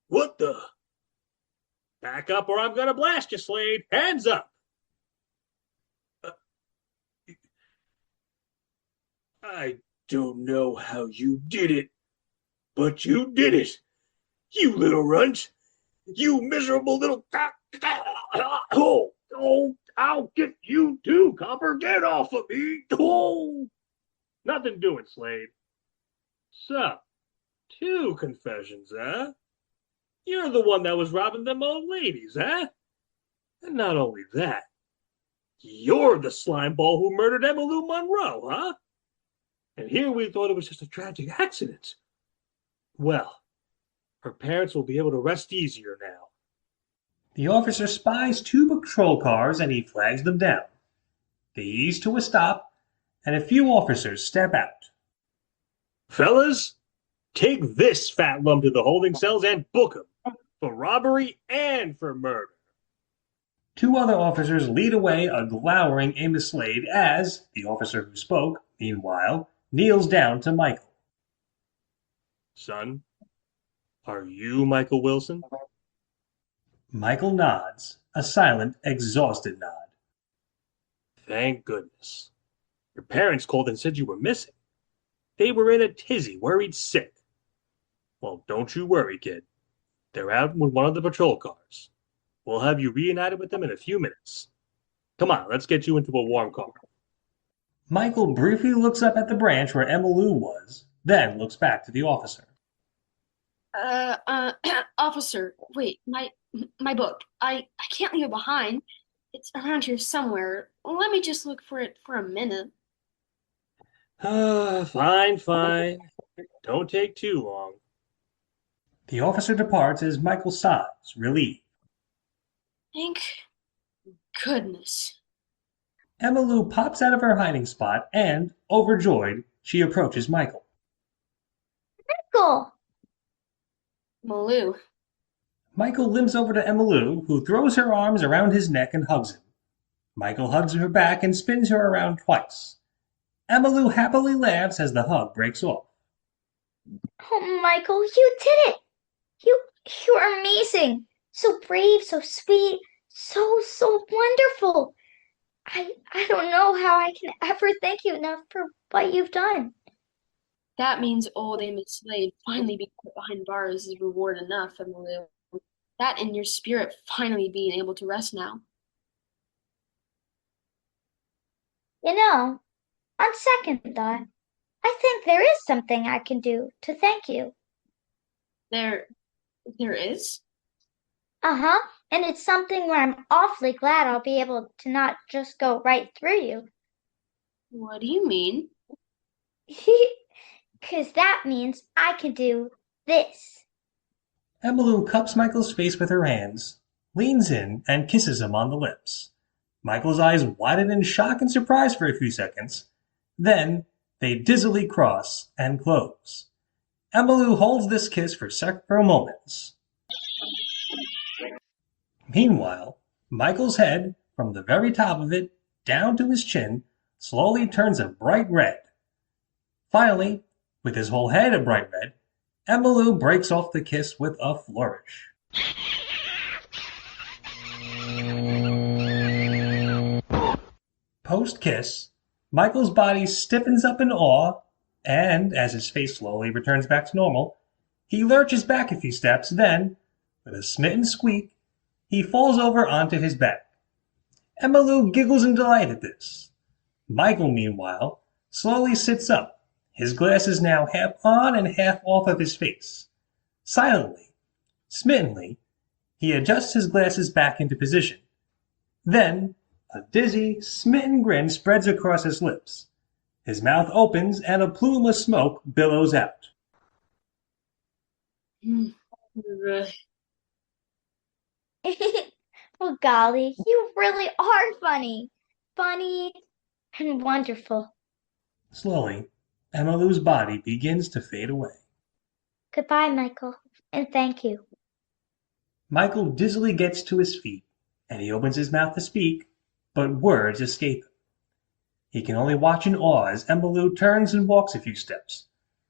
What the? Back up or I'm going to blast you, Slade. Hands up. I don't know how you did it, but you did it, you little runt. You miserable little... Oh, I'll get you too, Copper. Get off of me. Oh. Nothing doing, Slade. So, 2 confessions, huh? You're the one that was robbing them old ladies, huh? And not only that, you're the slimeball who murdered Emmylou Monroe, huh? And here we thought it was just a tragic accident. Well, her parents will be able to rest easier now. The officer spies 2 patrol cars and he flags them down. They ease to a stop, and a few officers step out. Fellas, take this fat lump to the holding cells and book him for robbery and for murder. 2 other officers lead away a glowering Amos Slade as the officer who spoke, meanwhile, kneels down to Michael. Son, are you Michael Wilson? Michael nods, a silent, exhausted nod. Thank goodness. Your parents called and said you were missing. They were in a tizzy, worried sick. Well, don't you worry, kid. They're out with one of the patrol cars. We'll have you reunited with them in a few minutes. Come on, let's get you into a warm car. Michael briefly looks up at the branch where Emmylou was, then looks back to the officer. Officer, wait, my book. I can't leave it behind. It's around here somewhere. Let me just look for it for a minute. Fine. Don't take too long. The officer departs as Michael sighs, relieved. Thank goodness. Emmylou pops out of her hiding spot and, overjoyed, she approaches Michael. Michael! Malou. Michael limps over to Emmylou, who throws her arms around his neck and hugs him. Michael hugs her back and spins her around twice. Emmylou happily laughs as the hug breaks off. Oh, Michael, you did it! You're amazing! So brave, so sweet, so wonderful! I don't know how I can ever thank you enough for what you've done. That means old Amos Slade finally being put behind bars is reward enough, Malou. That and your spirit finally being able to rest now. You know, on second thought, I think there is something I can do to thank you. There is? Uh-huh, and it's something where I'm awfully glad I'll be able to not just go right through you. What do you mean? 'Cause that means I can do this. Emmylou cups Michael's face with her hands, leans in, and kisses him on the lips. Michael's eyes widen in shock and surprise for a few seconds. Then they dizzily cross and close. Emmylou holds this kiss for several moments. Meanwhile, Michael's head, from the very top of it down to his chin, slowly turns a bright red. Finally, with his whole head a bright red, Emmylou breaks off the kiss with a flourish. Post-kiss, Michael's body stiffens up in awe, and as his face slowly returns back to normal, he lurches back a few steps, then, with a smitten squeak, he falls over onto his back. Emmylou giggles in delight at this. Michael, meanwhile, slowly sits up, his glasses now half on and half off of his face. Silently, smittenly, he adjusts his glasses back into position. Then, a dizzy, smitten grin spreads across his lips. His mouth opens and a plume of smoke billows out. Oh, golly, you really are funny. Funny and wonderful. Slowly, Emmylou's body begins to fade away. Goodbye, Michael, and thank you. Michael dizzily gets to his feet, and he opens his mouth to speak, but words escape him. He can only watch in awe as Emmylou turns and walks a few steps,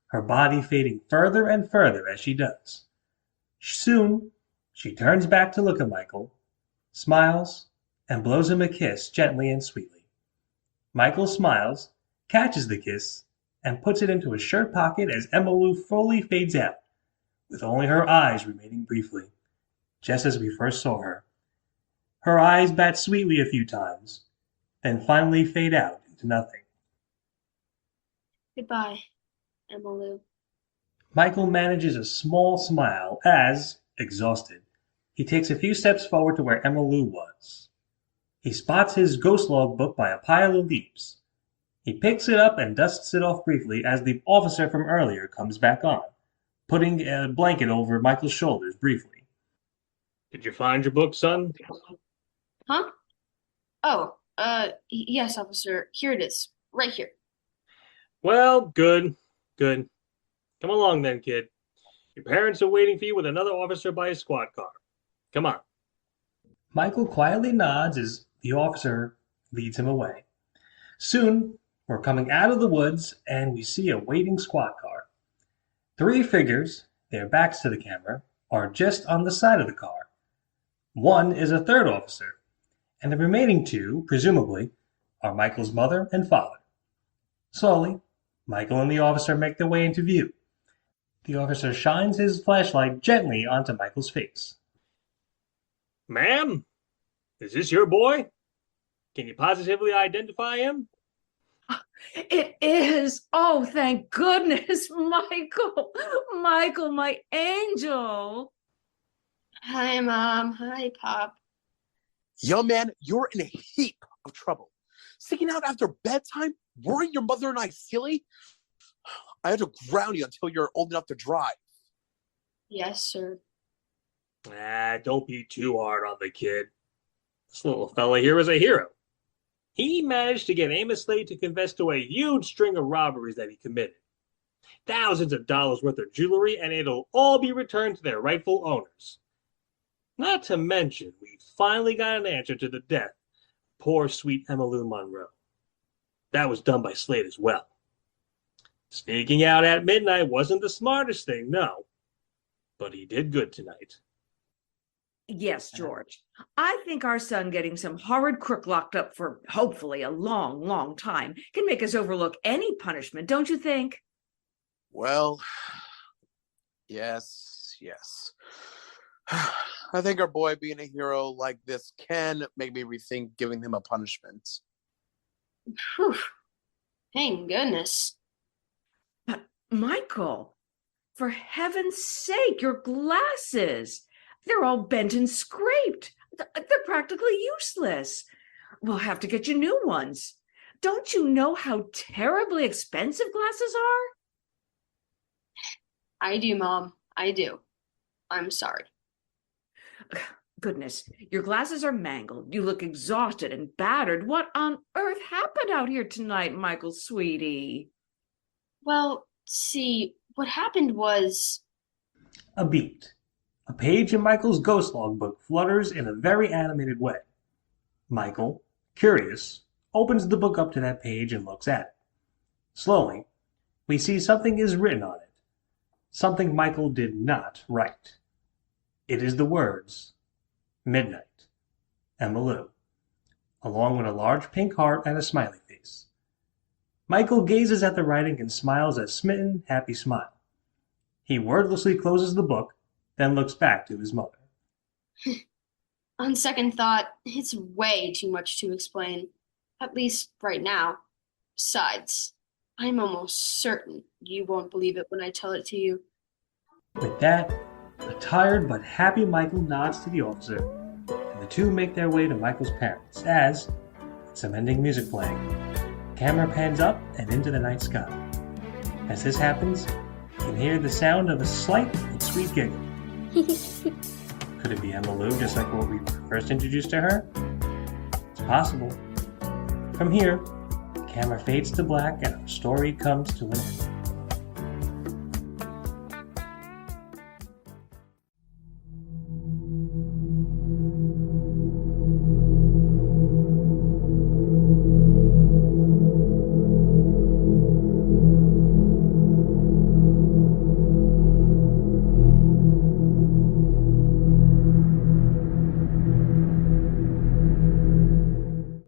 her body fading further and further as she does. Soon, she turns back to look at Michael, smiles, and blows him a kiss gently and sweetly. Michael smiles, catches the kiss, and puts it into his shirt pocket as Emmylou fully fades out, with only her eyes remaining briefly. just as we first saw her. Her eyes bat sweetly a few times, then finally fade out into nothing. Goodbye, Emmalou. Michael manages a small smile as, exhausted, he takes a few steps forward to where Emmalou was. He spots his ghost log book by a pile of leaves. He picks it up and dusts it off briefly as the officer from earlier comes back on, putting a blanket over Michael's shoulders briefly. Did you find your book, son? Huh? Oh, yes, officer. Here it is. Right here. Well, good. Good. Come along then, kid. Your parents are waiting for you with another officer by a squad car. Come on. Michael quietly nods as the officer leads him away. Soon, we're coming out of the woods and we see a waiting squad car. 3 figures, their backs to the camera, are just on the side of the car. One is a third officer, and the remaining 2, presumably, are Michael's mother and father. Slowly, Michael and the officer make their way into view. The officer shines his flashlight gently onto Michael's face. Ma'am, is this your boy? Can you positively identify him? It is. Oh, thank goodness, Michael. Michael, my angel. Hi, Mom. Hi, Pop. Young man, you're in a heap of trouble. Sticking out after bedtime? Weren't your mother and I silly? I had to ground you until you're old enough to drive. Yes, sir. Don't be too hard on the kid. This little fella here is a hero. He managed to get Amos Slade to confess to a huge string of robberies that he committed. Thousands of dollars worth of jewelry, and it'll all be returned to their rightful owners. Not to mention, we finally got an answer to the death of poor sweet Emmalou Monroe. That was done by Slade as well. Sneaking out at midnight wasn't the smartest thing, no. But he did good tonight. Yes, George. I think our son getting some horrid crook locked up for hopefully a long, long time can make us overlook any punishment, don't you think? Well, yes. I think our boy being a hero like this can make me rethink giving him a punishment. Whew. Thank goodness. But, Michael, for heaven's sake, your glasses. They're all bent and scraped. They're practically useless. We'll have to get you new ones. Don't you know how terribly expensive glasses are? I do, Mom. I do. I'm sorry. Goodness, your glasses are mangled. You look exhausted and battered. What on earth happened out here tonight, Michael, sweetie? Well, see, what happened was... A beat. A page in Michael's ghost log book flutters in a very animated way. Michael, curious, opens the book up to that page and looks at it. Slowly, we see something is written on it. Something Michael did not write. It is the words, Midnight, Emmalou, along with a large pink heart and a smiley face. Michael gazes at the writing and smiles a smitten, happy smile. He wordlessly closes the book, then looks back to his mother. On second thought, it's way too much to explain. At least right now. Besides, I'm almost certain you won't believe it when I tell it to you. With that, a tired but happy Michael nods to the officer, and the two make their way to Michael's parents as, with some ending music playing, the camera pans up and into the night sky. As this happens, you can hear the sound of a slight but sweet giggle. Could it be Emmalou, just like what we first introduced to her? It's possible. From here, the camera fades to black and our story comes to an end.